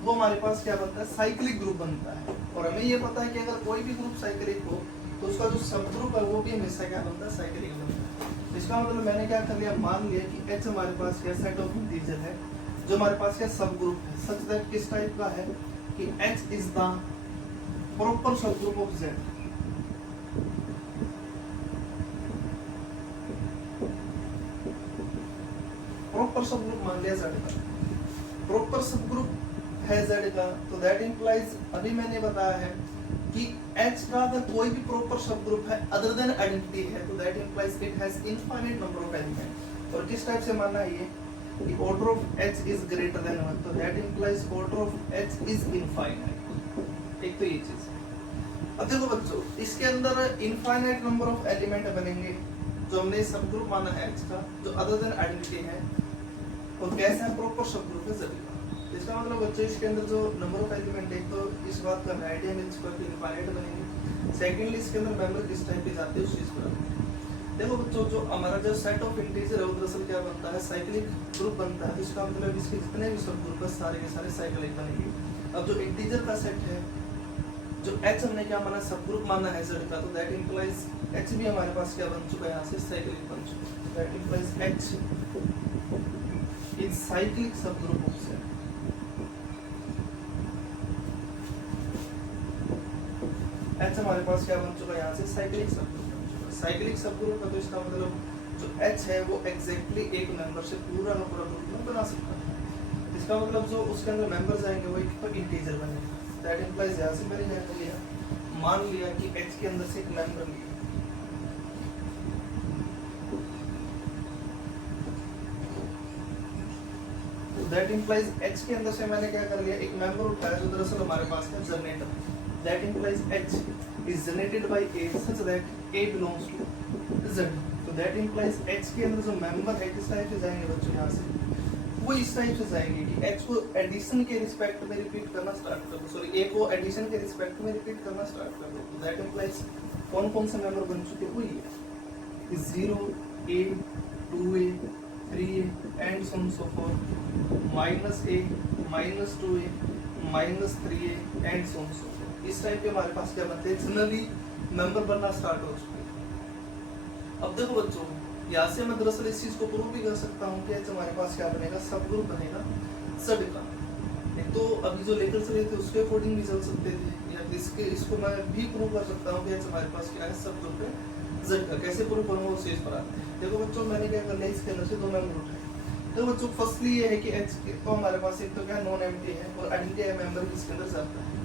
वो हमारे पास क्या बनता है, साइक्लिक ग्रुप बनता है। और हमें ये पता है कि अगर कोई भी ग्रुप साइक्लिक हो तो उसका जो सब ग्रुप है वो भी हमेशा क्या बनता है, साइक्लिक बनता है। इसका मतलब मैंने क्या कर लिया, मान लिया कि H हमारे पास क्या सेट ऑफ इंटीजर है, जो हमारे पास क्या सब ग्रुप है, सच दैट किस टाइप का है कि H इज द प्रॉपर सब ग्रुप ऑफ Z। प्रॉपर सब ग्रुप मान लिया Z का, प्रॉपर सब ग्रुप है Z का, तो दैट इंप्लाइज, अभी मैंने बताया है कि H का अगर कोई भी प्रॉपर सब ग्रुप है अदर देन आइडेंटिटी है, तो that implies it has infinite number of element. और किस टाइप से मानना है ये कि order of H is greater than 1, तो that implies order of H is infinite. एक तो ये चीज। अब देखो बच्चों, इसके अंदर इनफाइनाइट नंबर ऑफ एलिमेंट बनेंगे जो हमने सब ग्रुप माना है H का, जो अदर देन आइडेंटिटी है, और कैसे है, प्रॉपर सब ग्रुप है Z का। इसका मतलब बच्चों इसके अंदर जो नंबर ऑफ एलिमेंट है, तो इस बात का आइडिया मिल चुका कि इनफाइनाइट बनेंगे। सेकेंडली इसके अंदर मेंबर किस टाइप के जाते हैं उस चीज पर। देखो बच्चों, जो हमारा जो सेट ऑफ इंटीजर है वो दरअसल क्या बनता है, साइक्लिक ग्रुप बनता है। इसका मतलब इसके जितने भी सब ग्रुप है सारे के सारे साइक्लिक बनेंगे। अब जो इंटीजर का सेट है, जो H हमने क्या माना, सब ग्रुप माना है Z का, तो दैट इंप्लाइज H भी हमारे पास क्या बन चुका है, यहाँ से साइक्लिक बन चुका है। That implies H is cyclic सब ग्रुप ऑफ Z। H हमारे पास क्या बन चुका है, यहाँ से साइक्लिक सब ग्रुप बन चुका है। साइक्लिक सब ग्रुप का तो इसका मतलब जो H है वो एग्जैक्टली एक मेंबर से पूरा का पूरा ग्रुप में बना सकता है। इसका मतलब जो उसके अंदर मेंबर्स आएंगे वो एक इंटीजर बनेगा। दैट इंप्लाइज यहाँ से मैंने क्या कर लिया, मान लिया कि H के अंदर से एक मेंबर लिया, तो दैट इंप्लाइज H के अंदर से मैंने क्या कर लिया, एक मेंबर उठाया जो दरअसल हमारे पास है generator. That implies H is generated by A such that A belongs to Z। तो दैट इंप्लाइज H के अंदर जो मेंबर है किस टाइप से जाएंगे बच्चों, यहाँ से वो इस टाइप से जाएंगे कि H को एडिशन के रिस्पेक्ट में रिपीट करना स्टार्ट कर दो, सॉरी A को एडिशन के रिस्पेक्ट में रिपीट करना स्टार्ट कर दो। तो दैट इंप्लाइज कौन कौन से मेंबर बन चुके हैं, वही है 0A 2A 3A and so on so forth, -A -2A -3A and so on so forth. इस टाइप के हमारे पास क्या बनते हैं, जनरली मेंबर बनना स्टार्ट हो चुके हैं। अब देखो बच्चों, यहाँ से मैं दरअसल इस चीज को प्रूव भी कर सकता हूँ कि हमारे पास क्या बनेगा, सब ग्रुप बनेगा Z का। एक तो अभी जो लेकर चले थे उसके अकॉर्डिंग भी चल सकते थे, या इसको मैं भी प्रूव कर सकता हूँ कि h हमारे पास क्या है सब ग्रुप है z का। कैसे प्रूव करूँगा उस चीज पर आते हैं। देखो बच्चों मैंने क्या कर लिया, इसके अंदर से दो मेंबर उठाए। तो बच्चों फर्स्टली ये है कि h तो हमारे पास एक तो क्या नॉन एम्प्टी है और आइडेंटिटी मेंबर किसके अंदर जाता है।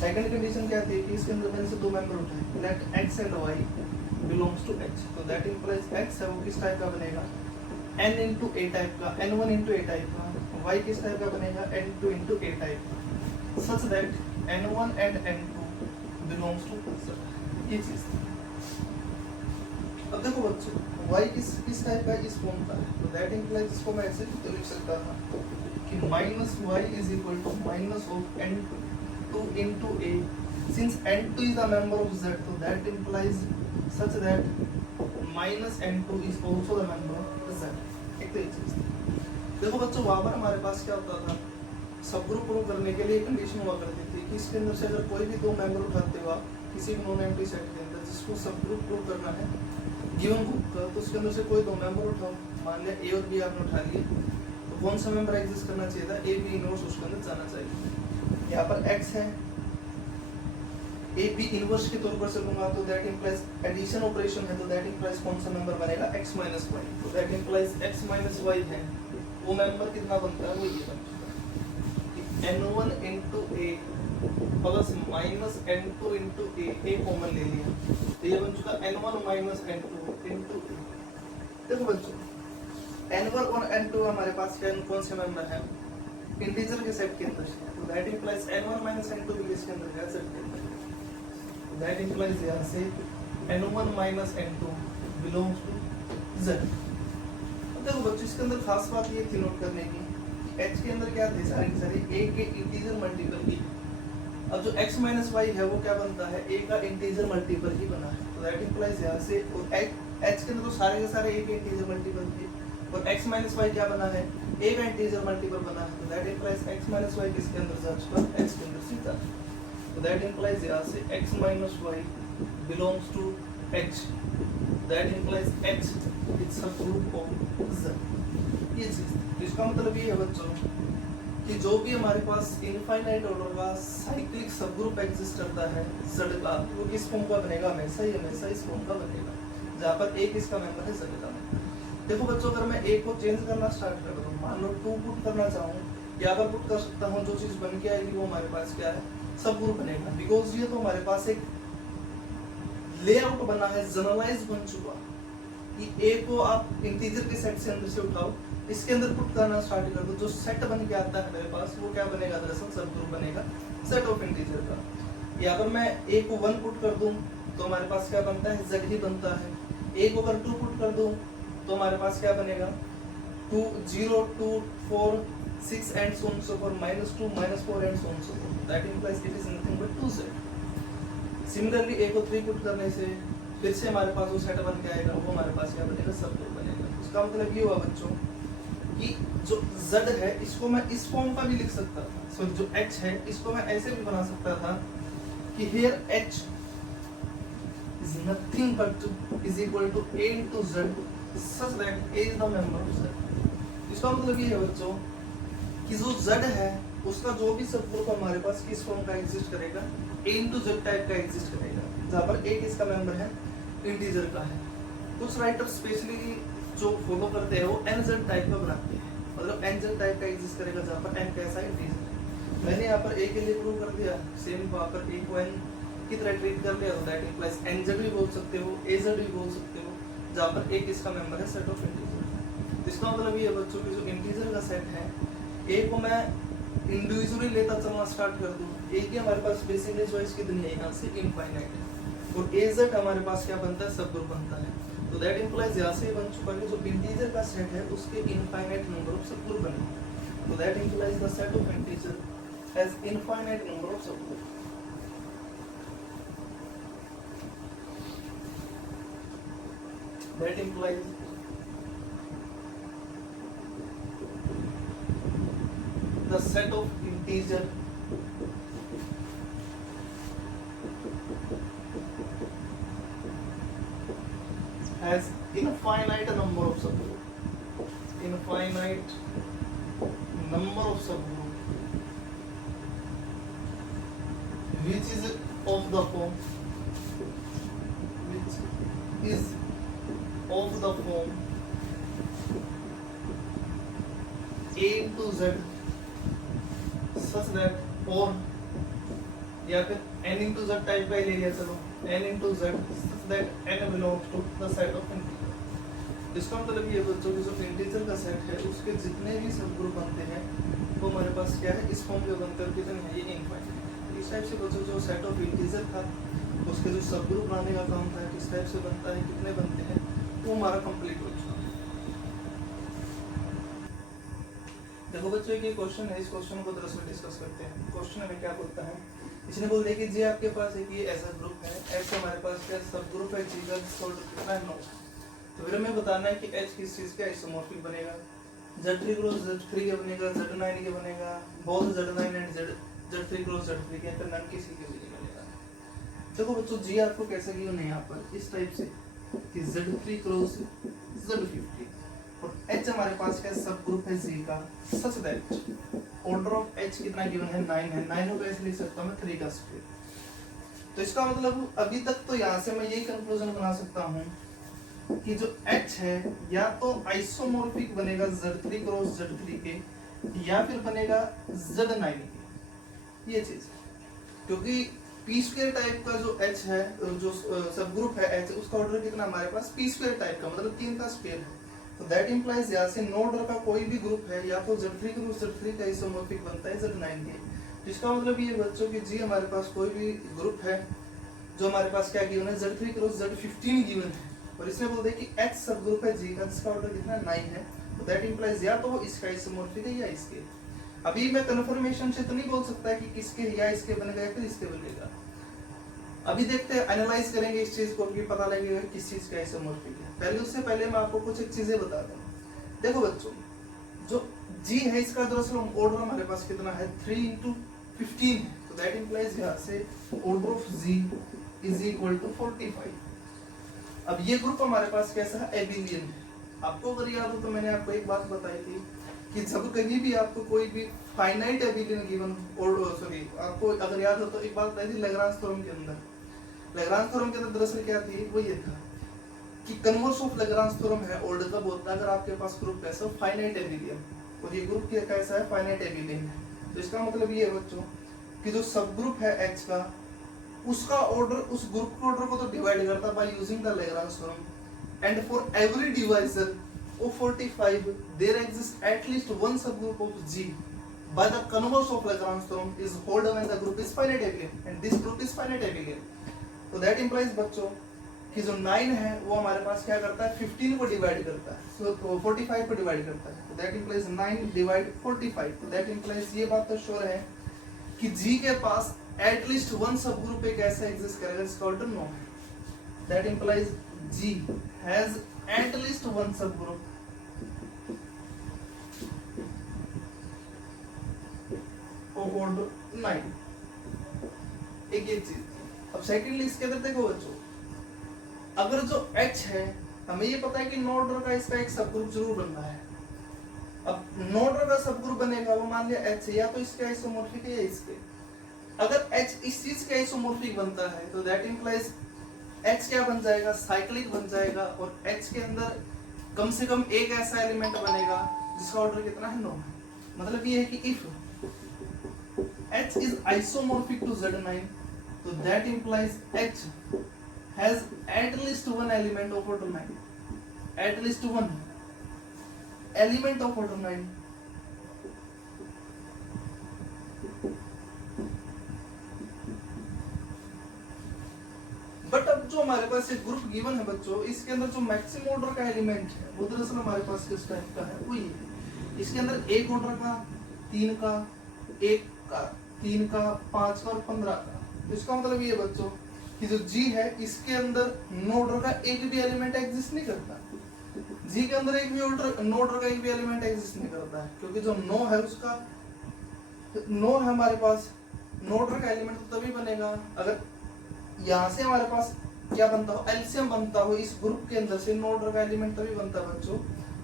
सेकंड कंडीशन क्या थी कि इसके अंदर मैंने से दो मेंबर उठाए, let x and y belongs to h। तो दैट इंप्लाइज x है वो किस टाइप का बनेगा, n into a टाइप का, n1 into a टाइप का। y किस टाइप का बनेगा, n2 into a टाइप का, such that n1 and n2 belongs to z। ये चीज। अब देखो बच्चों y किस टाइप का, इस फॉर्म का है। तो दैट इंप्लाइज इसको मैं ऐसे तो लिख सकता था कि minus y is equal to minus of n2 into a। Since n2 is the member of z, so that implies such that minus n2 is also the member of z। एक तो ये चीज। देखो बच्चों वहां पर हमारे पास क्या होता था, सब ग्रुप प्रूव करने के लिए कंडीशन हुआ करती थी कि इसके अंदर से अगर कोई भी दो मेंबर उठाते हो आप किसी भी नॉन एम्प्टी सेट के अंदर जिसको सब ग्रुप प्रूव करना है गिवन ग्रुप का, तो उसके अंदर से कोई दो मेंबर उठाओ। मान लिया ए और बी आपने उठा लिए, तो कौन सा मेंबर एग्जिस्ट करना चाहिए था, ए बी इनवर्स उसके अंदर जाना चाहिए। यहाँ पर x है, ए बी इनवर्स के तौर पर चलूंगा तो दैट इंप्लाइज एडिशन ऑपरेशन है, तो दैट इंप्लाइज कौन सा मेंबर बनेगा, x माइनस वाई। तो that implies x minus y है वो मेंबर कितना बनता है, वो ये बनता है n1 into a plus minus n2 into a common ले लिया तो ये बन चुका n1 minus n2 into a। देखो बच्चों n1 और n2 हमारे पास कौन से मेंबर है, इंटीजर के सेट के अंदर है। तो that implies n1 minus n2 भी किसके अंदर है, सेट के अंदर। दैट इंप्लाइज यहाँ से n1 minus n2 belongs to z। देखो बच्चों इसके अंदर खास बात ये थी नोट करने की, h के अंदर क्या थे सारी की सारी a के इंटीजर मल्टीपल ही। अब जो x माइनस y है वो क्या बनता है, a का इंटीजर मल्टीपल ही बना है। तो दैट इंप्लाइज यहाँ से h के अंदर तो सारे के सारे a के इंटीजर मल्टीपल थे और x माइनस y क्या बना है, a का इंटीजर मल्टीपल बना है। तो that implies x minus y किसके अंदर जा चुका, x के अंदर सीधा। तो दैट इंप्लाइज यहाँ से x minus y belongs to h। That implies h is subgroup of z। ये चीज इसका मतलब ये है बच्चों कि जो भी हमारे पास इनफाइनाइट ऑर्डर का साइक्लिक सब ग्रुप एग्जिस्ट करता है z का, वो किस फॉर्म का बनेगा, हमेशा इस फॉर्म का बनेगा जहाँ पर एक इसका मेंबर है z का। देखो बच्चों अगर मैं एक को चेंज करना स्टार्ट कर दूं, मान लो 2 पुट करना चाहूँ, यहाँ पर पुट कर सकता हूँ, जो चीज बन के आएगी वो हमारे पास क्या है, सब ग्रुप बनेगा। बिकॉज ये तो हमारे पास एक लेआउट बना है, जनरलाइज बन चुका कि ए को आप इंटीजर के सेट से अंदर से उठाओ, इसके अंदर पुट करना स्टार्ट कर दो, जो सेट बन के आता है मेरे पास वो क्या बनेगा, दरअसल सब ग्रुप बनेगा सेट ऑफ इंटीजर का। या अगर मैं ए को 1 पुट कर दूं तो हमारे पास क्या बनता है, z ही बनता है। ए को अगर 2 पुट कर दूं तो हमारे पास क्या बनेगा, 2 0 2 4 6 and so on so forth, -2 -4 and so on so forth. That implies it is nothing but 2z. Similarly a को 3 पुट करने से फिर से हमारे पास वो सेट बन के आएगा, वो हमारे पास क्या बनेगा, सब ग्रुप बनेगा। इसका मतलब ये हुआ बच्चों कि जो z है इसको मैं इस फॉर्म का भी लिख सकता था, सो जो h है इसको मैं ऐसे भी बना सकता था कि here h is nothing but is equal to a into z such that a is the member of z। इसका मतलब ये है बच्चों कि जो z है उसका जो भी सब ग्रुप हमारे पास किस फॉर्म का एग्जिस्ट करेगा, a into z टाइप का एग्जिस्ट करेगा, जहाँ पर a किसका मेंबर है, इंटीजर का है। कुछ राइटर स्पेशली जो फॉलो करते हैं वो nz टाइप का बनाते हैं, मतलब nz टाइप का एग्जिस्ट करेगा जहाँ पर n कैसा इंटीजर है। मैंने यहाँ पर a के लिए प्रूव कर दिया, सेम वहाँ पर a को n की तरह ट्रीट कर लिया, तो दैट इंप्लाइज nz भी बोल सकते हो, az भी बोल सकते हो, जहाँ पर a किसका मेंबर है, सेट ऑफ इंटीजर। इसका मतलब ये है बच्चों की जो इंटीजर का सेट है, a को मैं इंडिविजुअली लेता चलना स्टार्ट कर दूं, a की हमारे पास बेसिकली चॉइस कितनी है, यहाँ से इनफाइनाइट है, और az हमारे पास क्या बनता है, सब ग्रुप बनता है। तो दैट इंप्लाइज यहाँ से बन चुका है जो इंटीजर का सेट है उसके इनफाइनाइट नंबर ऑफ सब ग्रुप बनेंगे। तो that implies the set of integer has infinite number of सब group. That implies the set of integer has infinite number of subgroup. Infinite number of subgroup which is of the form A into Z such that, और या फिर n into Z type का ही ले लिया, चलो n into Z such that n belongs to the set of integer। इसका मतलब ये बच्चों की जो इंटीजर का सेट है उसके जितने भी सब ग्रुप बनते हैं वो हमारे पास क्या है, इस फॉर्म पे बनकर कितने हैं, ये इनफाइनाइट। इस टाइप से बच्चों जो सेट ऑफ इंटीजर था उसके जो सब ग्रुप बनाने का काम था, किस टाइप से बनता है, कितने बनते हैं, वो हमारा कंप्लीट हो चुका। देखो बच्चों ये क्वेश्चन है, इस क्वेश्चन को दरअसल डिस्कस करते हैं। क्वेश्चन हमें क्या बोलता है, इसने बोल दिया कि जी आपके पास एक ये ऐसा ग्रुप है, ऐसे हमारे पास क्या सब ग्रुप है, जी का सॉल्व कितना है 9। तो फिर हमें बताना है कि H किस चीज का आइसोमॉर्फिक बनेगा, Z3 क्रॉस Z3 के बनेगा, Z9 के बनेगा, both Z9 and Z3 cross Z3 के, फिर नन किसी के भी नहीं बनेगा। देखो बच्चों जी आपको कैसे गिवन है यहाँ पर इस टाइप से कि Z3 क्रॉस Z50 और H हमारे पास क्या सब ग्रुप है जी का, such that order of H कितना गिवन है 9 है, 9 को कैसे लिख सकता हूँ मैं 3 का स्क्वायर। तो इसका मतलब अभी तक तो यहाँ से मैं यही कंक्लूजन बना सकता हूँ कि जो H है या तो आइसोमॉर्फिक बनेगा Z3 क्रॉस Z3 के या फिर बनेगा Z9 के, ये चीज। क्योंकि पी स्क्वायर टाइप का जो H है, जो सब ग्रुप है H, उसका ऑर्डर कितना हमारे पास पी स्क्वायर टाइप का, मतलब 3 का स्क्वायर है। तो दैट इंप्लाइज यहाँ से नो ऑर्डर का कोई भी ग्रुप है या तो Z3 क्रॉस Z3 का आइसोमॉर्फिक बनता है Z9 के। जिसका मतलब ये बच्चों की जी हमारे पास कोई भी ग्रुप है जो हमारे पास क्या गिवन है, Z3 क्रॉस Z15 गिवन है, और इसमें बोल दे कि H सब ग्रुप है जी का जिसका ऑर्डर कितना 9 है। तो दैट इंप्लाइज या तो वो इसका आइसोमॉर्फिक है या इसके। अभी मैं कंफर्मेशन से तो नहीं बोल सकता है कि किसके या इसके बनेगा या फिर इसके बनेगा। अभी देखते हैं, एनालाइज करेंगे इस चीज को कि पता लगेगा किस चीज का आइसोमॉर्फिक है। पहले उससे पहले मैं आपको कुछ एक चीजें बता दूं। देखो बच्चों जो जी है इसका दरअसल ऑर्डर हमारे पास कितना है 3 into 15 है। तो दैट इंप्लाइज यहाँ से order of G is equal to 45। अब ये ग्रुप हमारे पास कैसा है, एबिलियन है। आपको अगर याद हो तो मैंने आपको एक बात बताई थी कि जब कहीं भी आपको कोई भी फाइनाइट एबिलियन गिवन, और सॉरी आपको अगर याद हो तो एक बात बताई थी लैग्रांज थ्योरम के अंदर। लैग्रांज थ्योरम के अंदर दरअसल क्या थी, वो ये था कि कन्वर्स ऑफ लैग्रांज थ्योरम है ऑर्डर कब होता है, अगर आपके पास ग्रुप कैसा फाइनाइट एबिलियन, और ये ग्रुप कैसा है फाइनाइट एबिलियन है। तो इसका मतलब ये है बच्चों कि जो सब ग्रुप है H का, उसका ऑर्डर उस ग्रुप के ऑर्डर को तो डिवाइड करता है by using the Lagrange theorem, and for every divisor of 45 there exists at least one subgroup of G by the converse of Lagrange theorem is hold when the group is finite abelian, and this group is finite abelian. तो that implies बच्चों कि जो 9 है वो हमारे पास क्या करता है 15 को डिवाइड करता है, so 45 को डिवाइड करता है। तो that implies 9 divide 45। तो that implies ये बात तो श्योर है कि G के पास at least one subgroup एक ऐसा एग्जिस्ट करेगा जिसका ऑर्डर 9 है। That implies G has at least one subgroup of order 9। एक ये चीज। अब सेकेंडली इसके अंदर देखो बच्चों, अगर जो H है हमें ये पता है कि नो ऑर्डर का इसका एक सबग्रुप जरूर बनना है। अब नो ऑर्डर का सबग्रुप बनेगा वो मान लिया H है, या तो इसके आइसोमॉर्फिक है या इसके। अगर H इस चीज के आइसोमॉर्फिक बनता है तो दैट इंप्लाइज H क्या बन जाएगा, साइक्लिक बन जाएगा, और H के अंदर कम से कम एक ऐसा एलिमेंट बनेगा जिसका ऑर्डर कितना है 9। मतलब ये है कि if H is isomorphic to Z9, so that implies H has at least one element of order 9. At least one element of order 9. But अब जो हमारे पास एक ग्रुप गिवन है बच्चों, इसके अंदर जो मैक्सिमम ऑर्डर का एलिमेंट है वो दरअसल हमारे पास किस टाइप का है, वो ये है। इसके अंदर एक ऑर्डर का, 3 का, 1 का, 3 का, 5 का और 15 का। तो इसका मतलब ये बच्चों कि जो G है इसके अंदर नो ऑर्डर का एक भी एलिमेंट एग्जिस्ट नहीं करता। G के अंदर एक भी ऑर्डर नो ऑर्डर का एक भी एलिमेंट एग्जिस्ट नहीं करता है, क्योंकि जो नो है उसका नो है हमारे पास, नो ऑर्डर का एलिमेंट तो तभी बनेगा अगर यहाँ से हमारे पास क्या बनता हो, एलसीएम बनता हो इस ग्रुप के अंदर से। नो ऑर्डर का एलिमेंट तभी बनता है बच्चों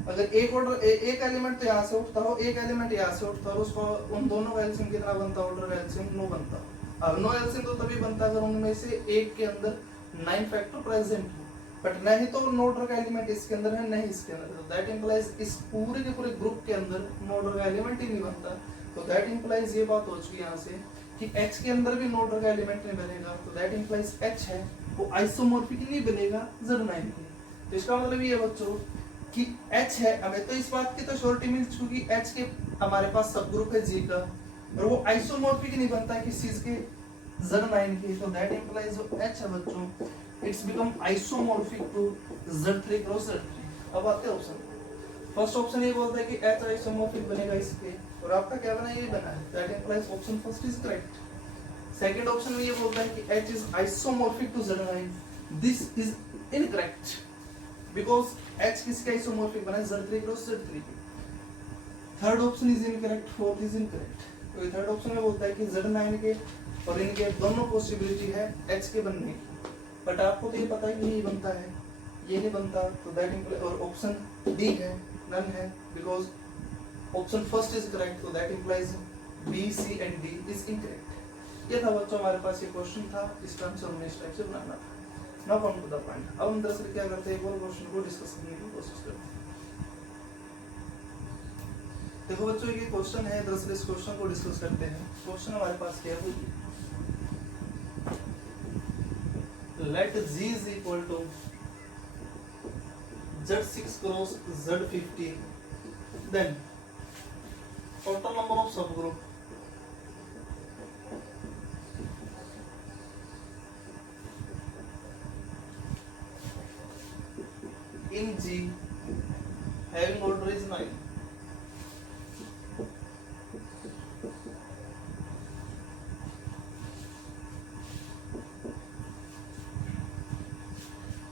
अगर एक ऑर्डर एक एलिमेंट तो यहाँ से उठता हो, एक एलिमेंट यहाँ से उठता हो, उसको उन दोनों का एलसीएम कितना बनता है, ऑर्डर का एलसीएम 9 बनता है। अब नो एलसीएम तो तभी बनता है अगर उनमें से एक के अंदर 9 फैक्टर प्रेजेंट हो, बट नहीं तो नो ऑर्डर का एलिमेंट इसके अंदर है नहीं इसके अंदर, तो दैट इंप्लाइज इस पूरे के पूरे ग्रुप के अंदर नो ऑर्डर का एलिमेंट ही नहीं बनता। तो दैट इंप्लाइज ये बात हो चुकी यहाँ से कि H के अंदर भी नो ऑर्डर का एलिमेंट नहीं बनेगा, तो दैट इंप्लाइज H है वो आइसोमॉर्फिक नहीं बनेगा Z9 के। तो इसका मतलब ये बच्चों कि H है, हमें तो इस बात की तो श्योरिटी मिल चुकी H के हमारे पास सब ग्रुप है G का, और वो आइसोमॉर्फिक नहीं बनता है किस चीज के Z9 के, तो दैट इंप्लाइज जो H है बच्चों it's become isomorphic to Z3 cross Z3। अब आते हैं ऑप्शन, फर्स्ट ऑप्शन ये बोलता है कि H आइसोमॉर्फिक बनेगा इसके, और आपका क्या बना ये बना है, that implies option first is correct. Second option में ये बोलता है कि H is isomorphic to Z9, this is incorrect because H किसके आइसोमॉर्फिक बना है Z3 क्रॉस Z3 के। Third option is incorrect, fourth is incorrect. तो थर्ड ऑप्शन में बोलता है कि Z9 के और इनके दोनों पॉसिबिलिटी है H के बनने की, बट आपको तो ये पता ही नहीं बनता है, ये नहीं बनता, तो दैट इंप्लाइज और ऑप्शन डी है नन है because option first is correct, तो that implies B C and D is incorrect. ये था बच्चों हमारे पास ये क्वेश्चन था, इसका आंसर हमने इस टाइप से बनाना था। Now come to the point, अब हम दरअसल क्या करते हैं, एक और क्वेश्चन को डिस्कस करने की कोशिश करते हैं। देखो बच्चों ये क्वेश्चन है, दरअसल इस क्वेश्चन को डिस्कस करते हैं। क्वेश्चन हमारे पास क्या है, late G is equal to Z6 cross Z15, then total number of subgroup in G having order is 9.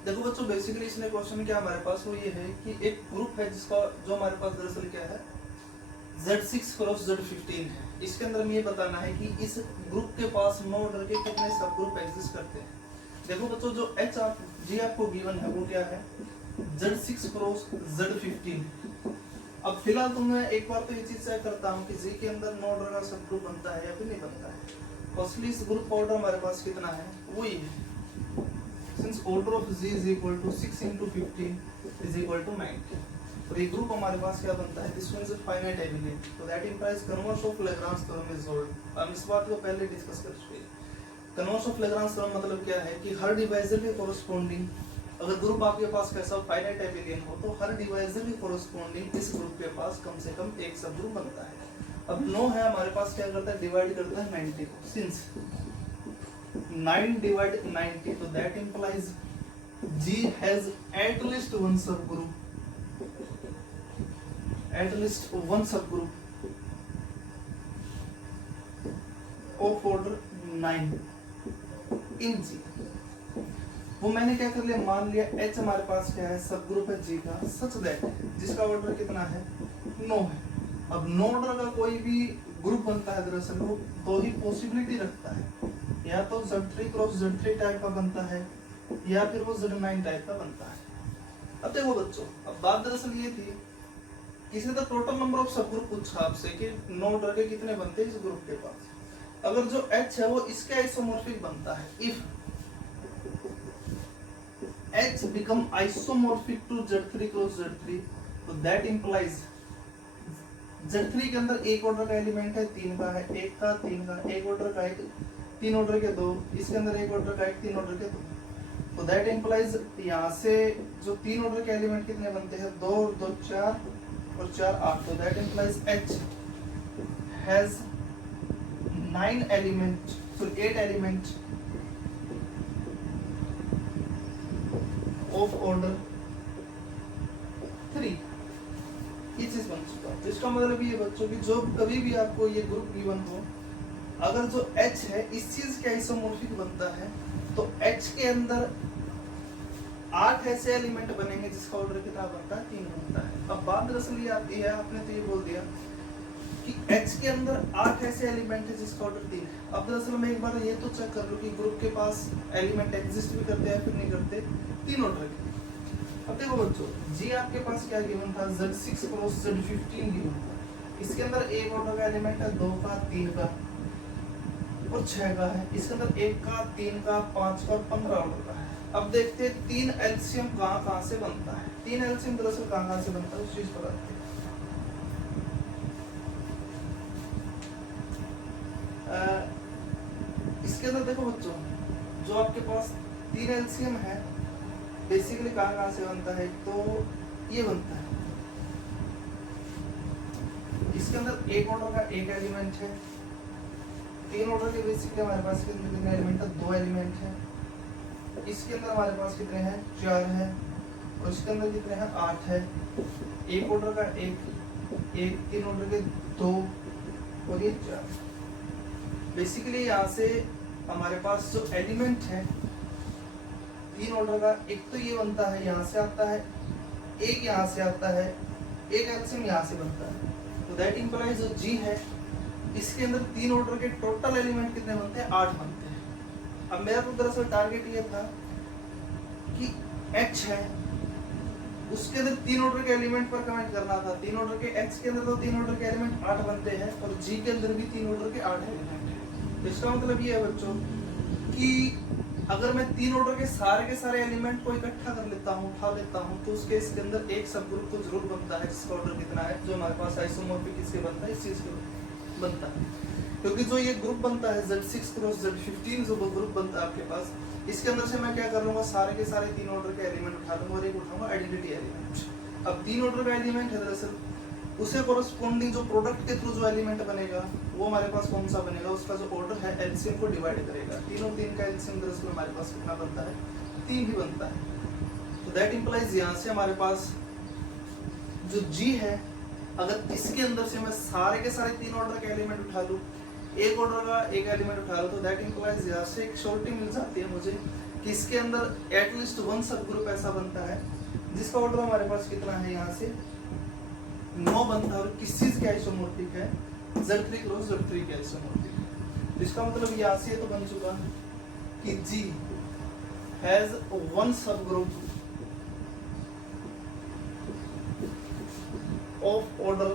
देखो बच्चों बेसिकली इसने क्वेश्चन क्या हमारे पास वो ये है कि एक ग्रुप है जिसका जो हमारे पास दरअसल क्या है Z6 क्रॉस Z15 है। इसके अंदर हमें ये बताना है कि इस ग्रुप के पास नो ऑर्डर के कितने सब ग्रुप एग्जिस्ट करते हैं। देखो बच्चों जो H आप जी आपको गिवन है वो क्या है Z6 क्रॉस Z15। अब फिलहाल तो मैं एक बार तो ये चीज चेक करता हूँ कि G के अंदर नो ऑर्डर का सब ग्रुप बनता है या फिर नहीं बनता है। फर्स्टली इस ग्रुप ऑर्डर हमारे पास कितना है वो ये है, since order of G is equal to 6 into 15 is equal to 90, और ये ग्रुप हमारे पास क्या बनता है, this one is a finite element, so that implies converse of Lagrange theorem is solved। हम इस बात को पहले डिस्कस कर चुके हैं। converse of Lagrange theorem मतलब क्या है कि हर डिवाइजर के कोरस्पोंडिंग अगर ग्रुप आपके पास कैसा फाइनाइट एबिलियन हो तो हर डिवाइजर के कोरस्पोंडिंग इस ग्रुप के पास कम से कम एक सब ग्रुप बनता है। अब 9 है हमारे पास, क्या करता है डिवाइड करता है 90 को, since 9 divided 90, so that implies G has at least one subgroup, at least one subgroup of order 9 in G। वो मैंने क्या कर लिया, मान लिया H हमारे पास क्या है सब ग्रुप है G का, सच दैट जिसका ऑर्डर कितना है 9 है। अब 9 ऑर्डर का कोई भी ग्रुप बनता है दरअसल वो दो ही पॉसिबिलिटी रखता है, या तो Z3 क्रॉस Z3 टाइप का बनता है या फिर वो Z9 टाइप का बनता है। अब देखो बच्चों, अब बात दरअसल ये थी किसी ने टोटल नंबर ऑफ सब ग्रुप पूछा आपसे कि 9 ऑर्डर के कितने बनते हैं इस ग्रुप के पास। अगर जो H है वो इसके आइसोमॉर्फिक बनता है, if H become isomorphic to Z3 cross Z3, तो दैट इंप्लाइज Z3 के अंदर एक ऑर्डर का एलिमेंट है 3 का है, एक का 3 का, एक ऑर्डर का एक, 3 ऑर्डर के 2, इसके अंदर एक ऑर्डर का एक, 3 ऑर्डर के 2, तो दैट इंप्लाइज यहाँ से जो 3 ऑर्डर के एलिमेंट कितने बनते हैं 2 और 2 4 और 4 8, तो that implies H has 9 element, so 8 element of order 3। ये चीज बन चुका है। तो इसका मतलब ये बच्चों की जो कभी भी आपको ये ग्रुप गिवन हो, अगर जो H है इस चीज के आइसोमॉर्फिक बनता है तो H के अंदर 8 ऐसे एलिमेंट बनेंगे जिसका ऑर्डर कितना बनता है 3 बनता है। अब बात दरअसल ये आती है, आपने तो ये बोल दिया कि H के अंदर 8 ऐसे एलिमेंट है जिसका ऑर्डर 3 है। अब दरअसल मैं एक बार ये तो चेक कर लूं कि ग्रुप के पास एलिमेंट एग्जिस्ट भी करते हैं फिर नहीं करते 3 ऑर्डर के। अब देखो बच्चों जी आपके पास क्या गिवन था Z6 क्रॉस Z15 गिवन था, इसके अंदर एक ऑर्डर का एलिमेंट है 2 का 3 का और 6 का है। इसके अंदर 1 का, 3 का, 5 का और 15 ऑर्डर का है। अब देखते हैं 3 एलसीएम कहाँ से बनता है। 3 एलसीएम दरअसल कहाँ से बनता है उस चीज पर आते हैं। इसके अंदर देखो बच्चों, जो आपके पास 3 एलसीएम है बेसिकली कहाँ से बनता है, तो ये बनता है। इसके अंदर एक ऑर्डर का एक एलिमेंट है, 3 ऑर्डर के बेसिकली हमारे पास कितने एलिमेंट है, 2 एलिमेंट है। इसके अंदर हमारे पास कितने हैं, 4 है, और इसके अंदर कितने हैं, 8 है। एक ऑर्डर का एक, 3 ऑर्डर के 2 और ये 4। बेसिकली यहाँ से हमारे पास जो एलिमेंट है 3 ऑर्डर का, एक तो ये बनता है, यहाँ से आता है, एक यहाँ से आता है, एक एलसीएम यहाँ से बनता है। तो दैट इंप्लाइज जो जी है इसके अंदर 3 ऑर्डर के टोटल एलिमेंट कितने बनते हैं, 8 बनते हैं। अब मेरा तो दरअसल टारगेट ये था कि H है उसके अंदर 3 ऑर्डर के एलिमेंट पर कमेंट करना था। 3 ऑर्डर के H के अंदर तो 3 ऑर्डर के एलिमेंट 8 बनते हैं और G के अंदर भी 3 ऑर्डर के 8 एलिमेंट है। तो इसका मतलब ये है बच्चों कि अगर मैं 3 ऑर्डर के सारे एलिमेंट को इकट्ठा कर लेता हूँ, उठा लेता हूँ, तो उसके इसके अंदर एक सब ग्रुप तो जरूर बनता है जिसका ऑर्डर कितना है, जो हमारे पास आइसोमॉर्फिक किसके बनता है, इस चीज के बनता है। क्योंकि जो ये ग्रुप बनता है Z6 क्रॉस Z15 जो ग्रुप बनता है आपके पास, इसके अंदर से मैं क्या कर लूंगा, सारे के सारे 3 ऑर्डर के एलिमेंट उठा लूंगा और एक उठाऊंगा आइडेंटिटी एलिमेंट। अब 3 ऑर्डर का एलिमेंट है दरअसल, उसे कोरस्पोंडिंग जो प्रोडक्ट के थ्रू जो एलिमेंट बनेगा वो हमारे पास कौन सा बनेगा, उसका जो ऑर्डर है एलसीएम को डिवाइड करेगा। 3 का एलसीएम दरअसल हमारे पास कितना बनता है, 3 ही बनता है। तो दैट इंप्लाइज यहाँ से हमारे पास जो जी है, अगर इसके अंदर से मैं सारे के सारे 3 ऑर्डर के एलिमेंट उठा लूँ, एक ऑर्डर का एक एलिमेंट उठा लो, तो दैट इंप्लाइज यहाँ से एक श्योरिटी मिल जाती है मुझे कि इसके अंदर एटलीस्ट 1 सब ग्रुप ऐसा बनता है जिसका ऑर्डर हमारे पास कितना है, यहाँ से 9 बनता है। और किस चीज के आइसोमॉर्फिक है, Z3 क्रॉस Z3 के आइसोमॉर्फिक है। इसका मतलब यहाँ से तो बन चुका कि G हैज 1 सब group of order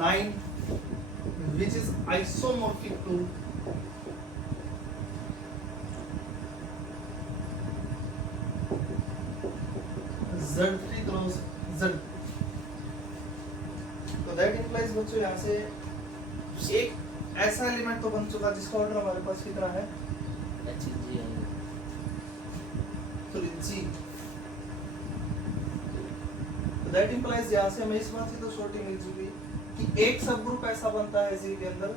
9 which is isomorphic to Z3 cross Z। तो दैट इंप्लाइज बच्चों यहाँ से एक ऐसा एलिमेंट तो बन चुका जिसका ऑर्डर हमारे पास कितना है, सॉरी G। तो दैट इंप्लाइज यहाँ से हमें इस बात की तो श्योरिटी मिल चुकी कि एक सब ग्रुप ऐसा बनता है जी के अंदर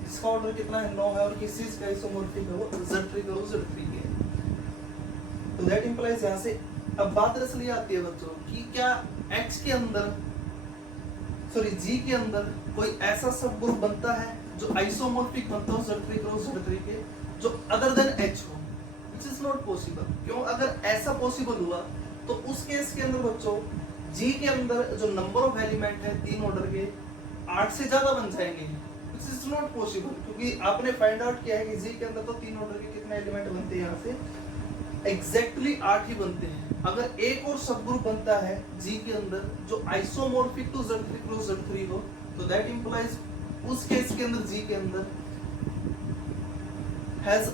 जिसका ऑर्डर कितना है, 9 है, और किस चीज का आइसोमॉर्फिक है, वो Z3 क्रॉस Z3 के। तो दैट इंप्लाइज यहाँ से अब बात दरअसल ये आती है बच्चों कि क्या X के अंदर, सॉरी G के अंदर कोई ऐसा सब ग्रुप बनता है जो आइसोमॉर्फिक बनता हो Z3 क्रॉस Z3 के, जो अदर देन H हो, which is not possible। क्यों, अगर ऐसा पॉसिबल हुआ तो उस केस के अंदर बच्चों G के अंदर जो नंबर ऑफ एलिमेंट है 3 ऑर्डर के 8 से ज्यादा बन जाएंगे, which is not possible। क्योंकि आपने फाइंड आउट किया है कि G के अंदर तो 3 ऑर्डर के कितने एलिमेंट बनते हैं, यहाँ से एग्जैक्टली 8 ही बनते हैं। अगर एक और सब ग्रुप बनता है G के अंदर जो isomorphic to Z3 cross Z3 हो, तो दैट इंप्लाइज उस केस के अंदर G के अंदर has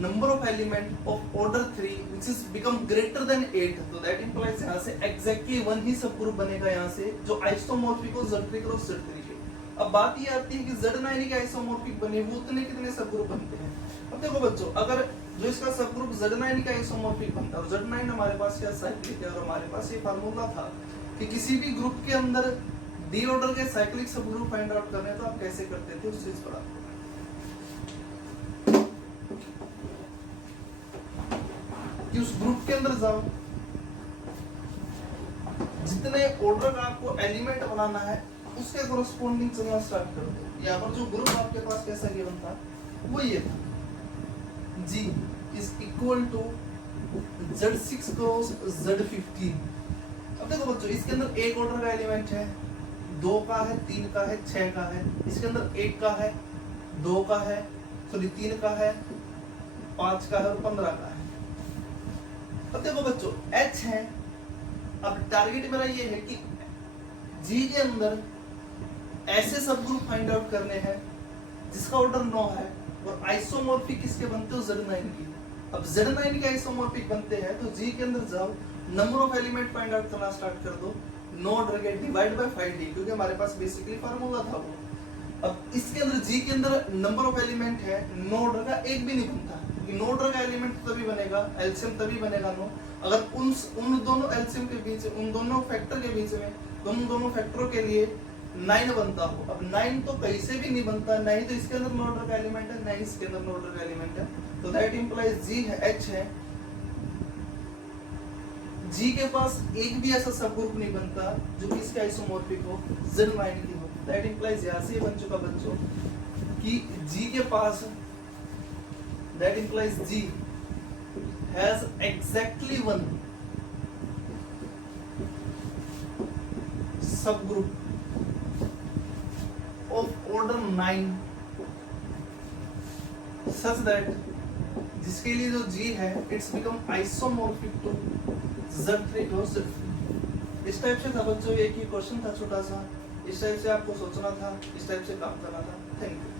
number of element of order 3 which is become greater than 8। तो that implies यहाँ से exactly 1 ही सब ग्रुप बनेगा यहाँ से जो आइसोमॉर्फिक हो Z3 क्रॉस Z3 के। अब बात ये आती है कि Z9 के आइसोमॉर्फिक बने वो उतने कितने सब ग्रुप बनते हैं। अब देखो बच्चों, अगर जो इसका सब ग्रुप Z9 का आइसोमॉर्फिक बनता है और Z9 हमारे पास क्या साइक्लिक है, और हमारे पास ये फार्मूला था कि किसी भी ग्रुप के अंदर डी ऑर्डर के साइक्लिक सब ग्रुप फाइंड आउट करने, तो आप कैसे करते थे उस चीज पर आपको कि उस ग्रुप के अंदर जाओ, जितने ऑर्डर का आपको एलिमेंट बनाना है उसके कोरस्पोंडिंग चलना स्टार्ट कर दो। यहाँ पर जो ग्रुप आपके पास कैसा गिवन था वो ये था, G is equal to Z6 cross Z15। अब देखो बच्चों, इसके अंदर एक ऑर्डर का एलिमेंट है, 2 का है, 3 का है, 6 का है। इसके अंदर 1 का है, 2 का है, सॉरी 3 का है, 5 का है और 15 का है। अब देखो बच्चों, H है, अब टारगेट मेरा ये है कि G के अंदर ऐसे सब ग्रुप फाइंड आउट करने हैं जिसका ऑर्डर 9 है और आइसोमॉर्फिक किसके बनते हो Z9 की। अब Z9 के आइसोमॉर्फिक बनते हैं तो G के अंदर जाओ, number of element find out करना स्टार्ट कर दो, नो ऑर्डर के डिवाइड बाय 5D, क्योंकि हमारे पास बेसिकली फार्मूला था वो। अब इसके अंदर G के अंदर नंबर ऑफ एलिमेंट है, नो ऑर्डर का एक भी नहीं बनता, नो ऑर्डर का एलिमेंट तभी बनेगा, एलसीएम तभी बनेगा नो, अगर उन दोनों एलसीएम के बीच, उन दोनों फैक्टर के बीच में, दोनों फैक्टरों के लिए 9 बनता हो। अब 9 तो कहीं से भी नहीं बनता, ना ही तो इसके अंदर नो ऑर्डर का एलिमेंट है, ना ही इसके अंदर नो ऑर्डर का एलिमेंट है, तो दैट इंप्लाइज G है, H है, G के पास एक भी ऐसा सब ग्रुप नहीं बनता जो कि इसके आइसोमॉर्फिक हो, Z9 की हो। दैट इंप्लाइज यहां से बन चुका बच्चों कि G के पास, that implies G has exactly one subgroup of order 9 such that जिसके लिए जो G है it's become isomorphic to Z3 cross Z4। इस टाइप से था बच्चों, एक ही क्वेश्चन था छोटा सा, इस टाइप से आपको सोचना था, इस टाइप से काम करना था। Thank you.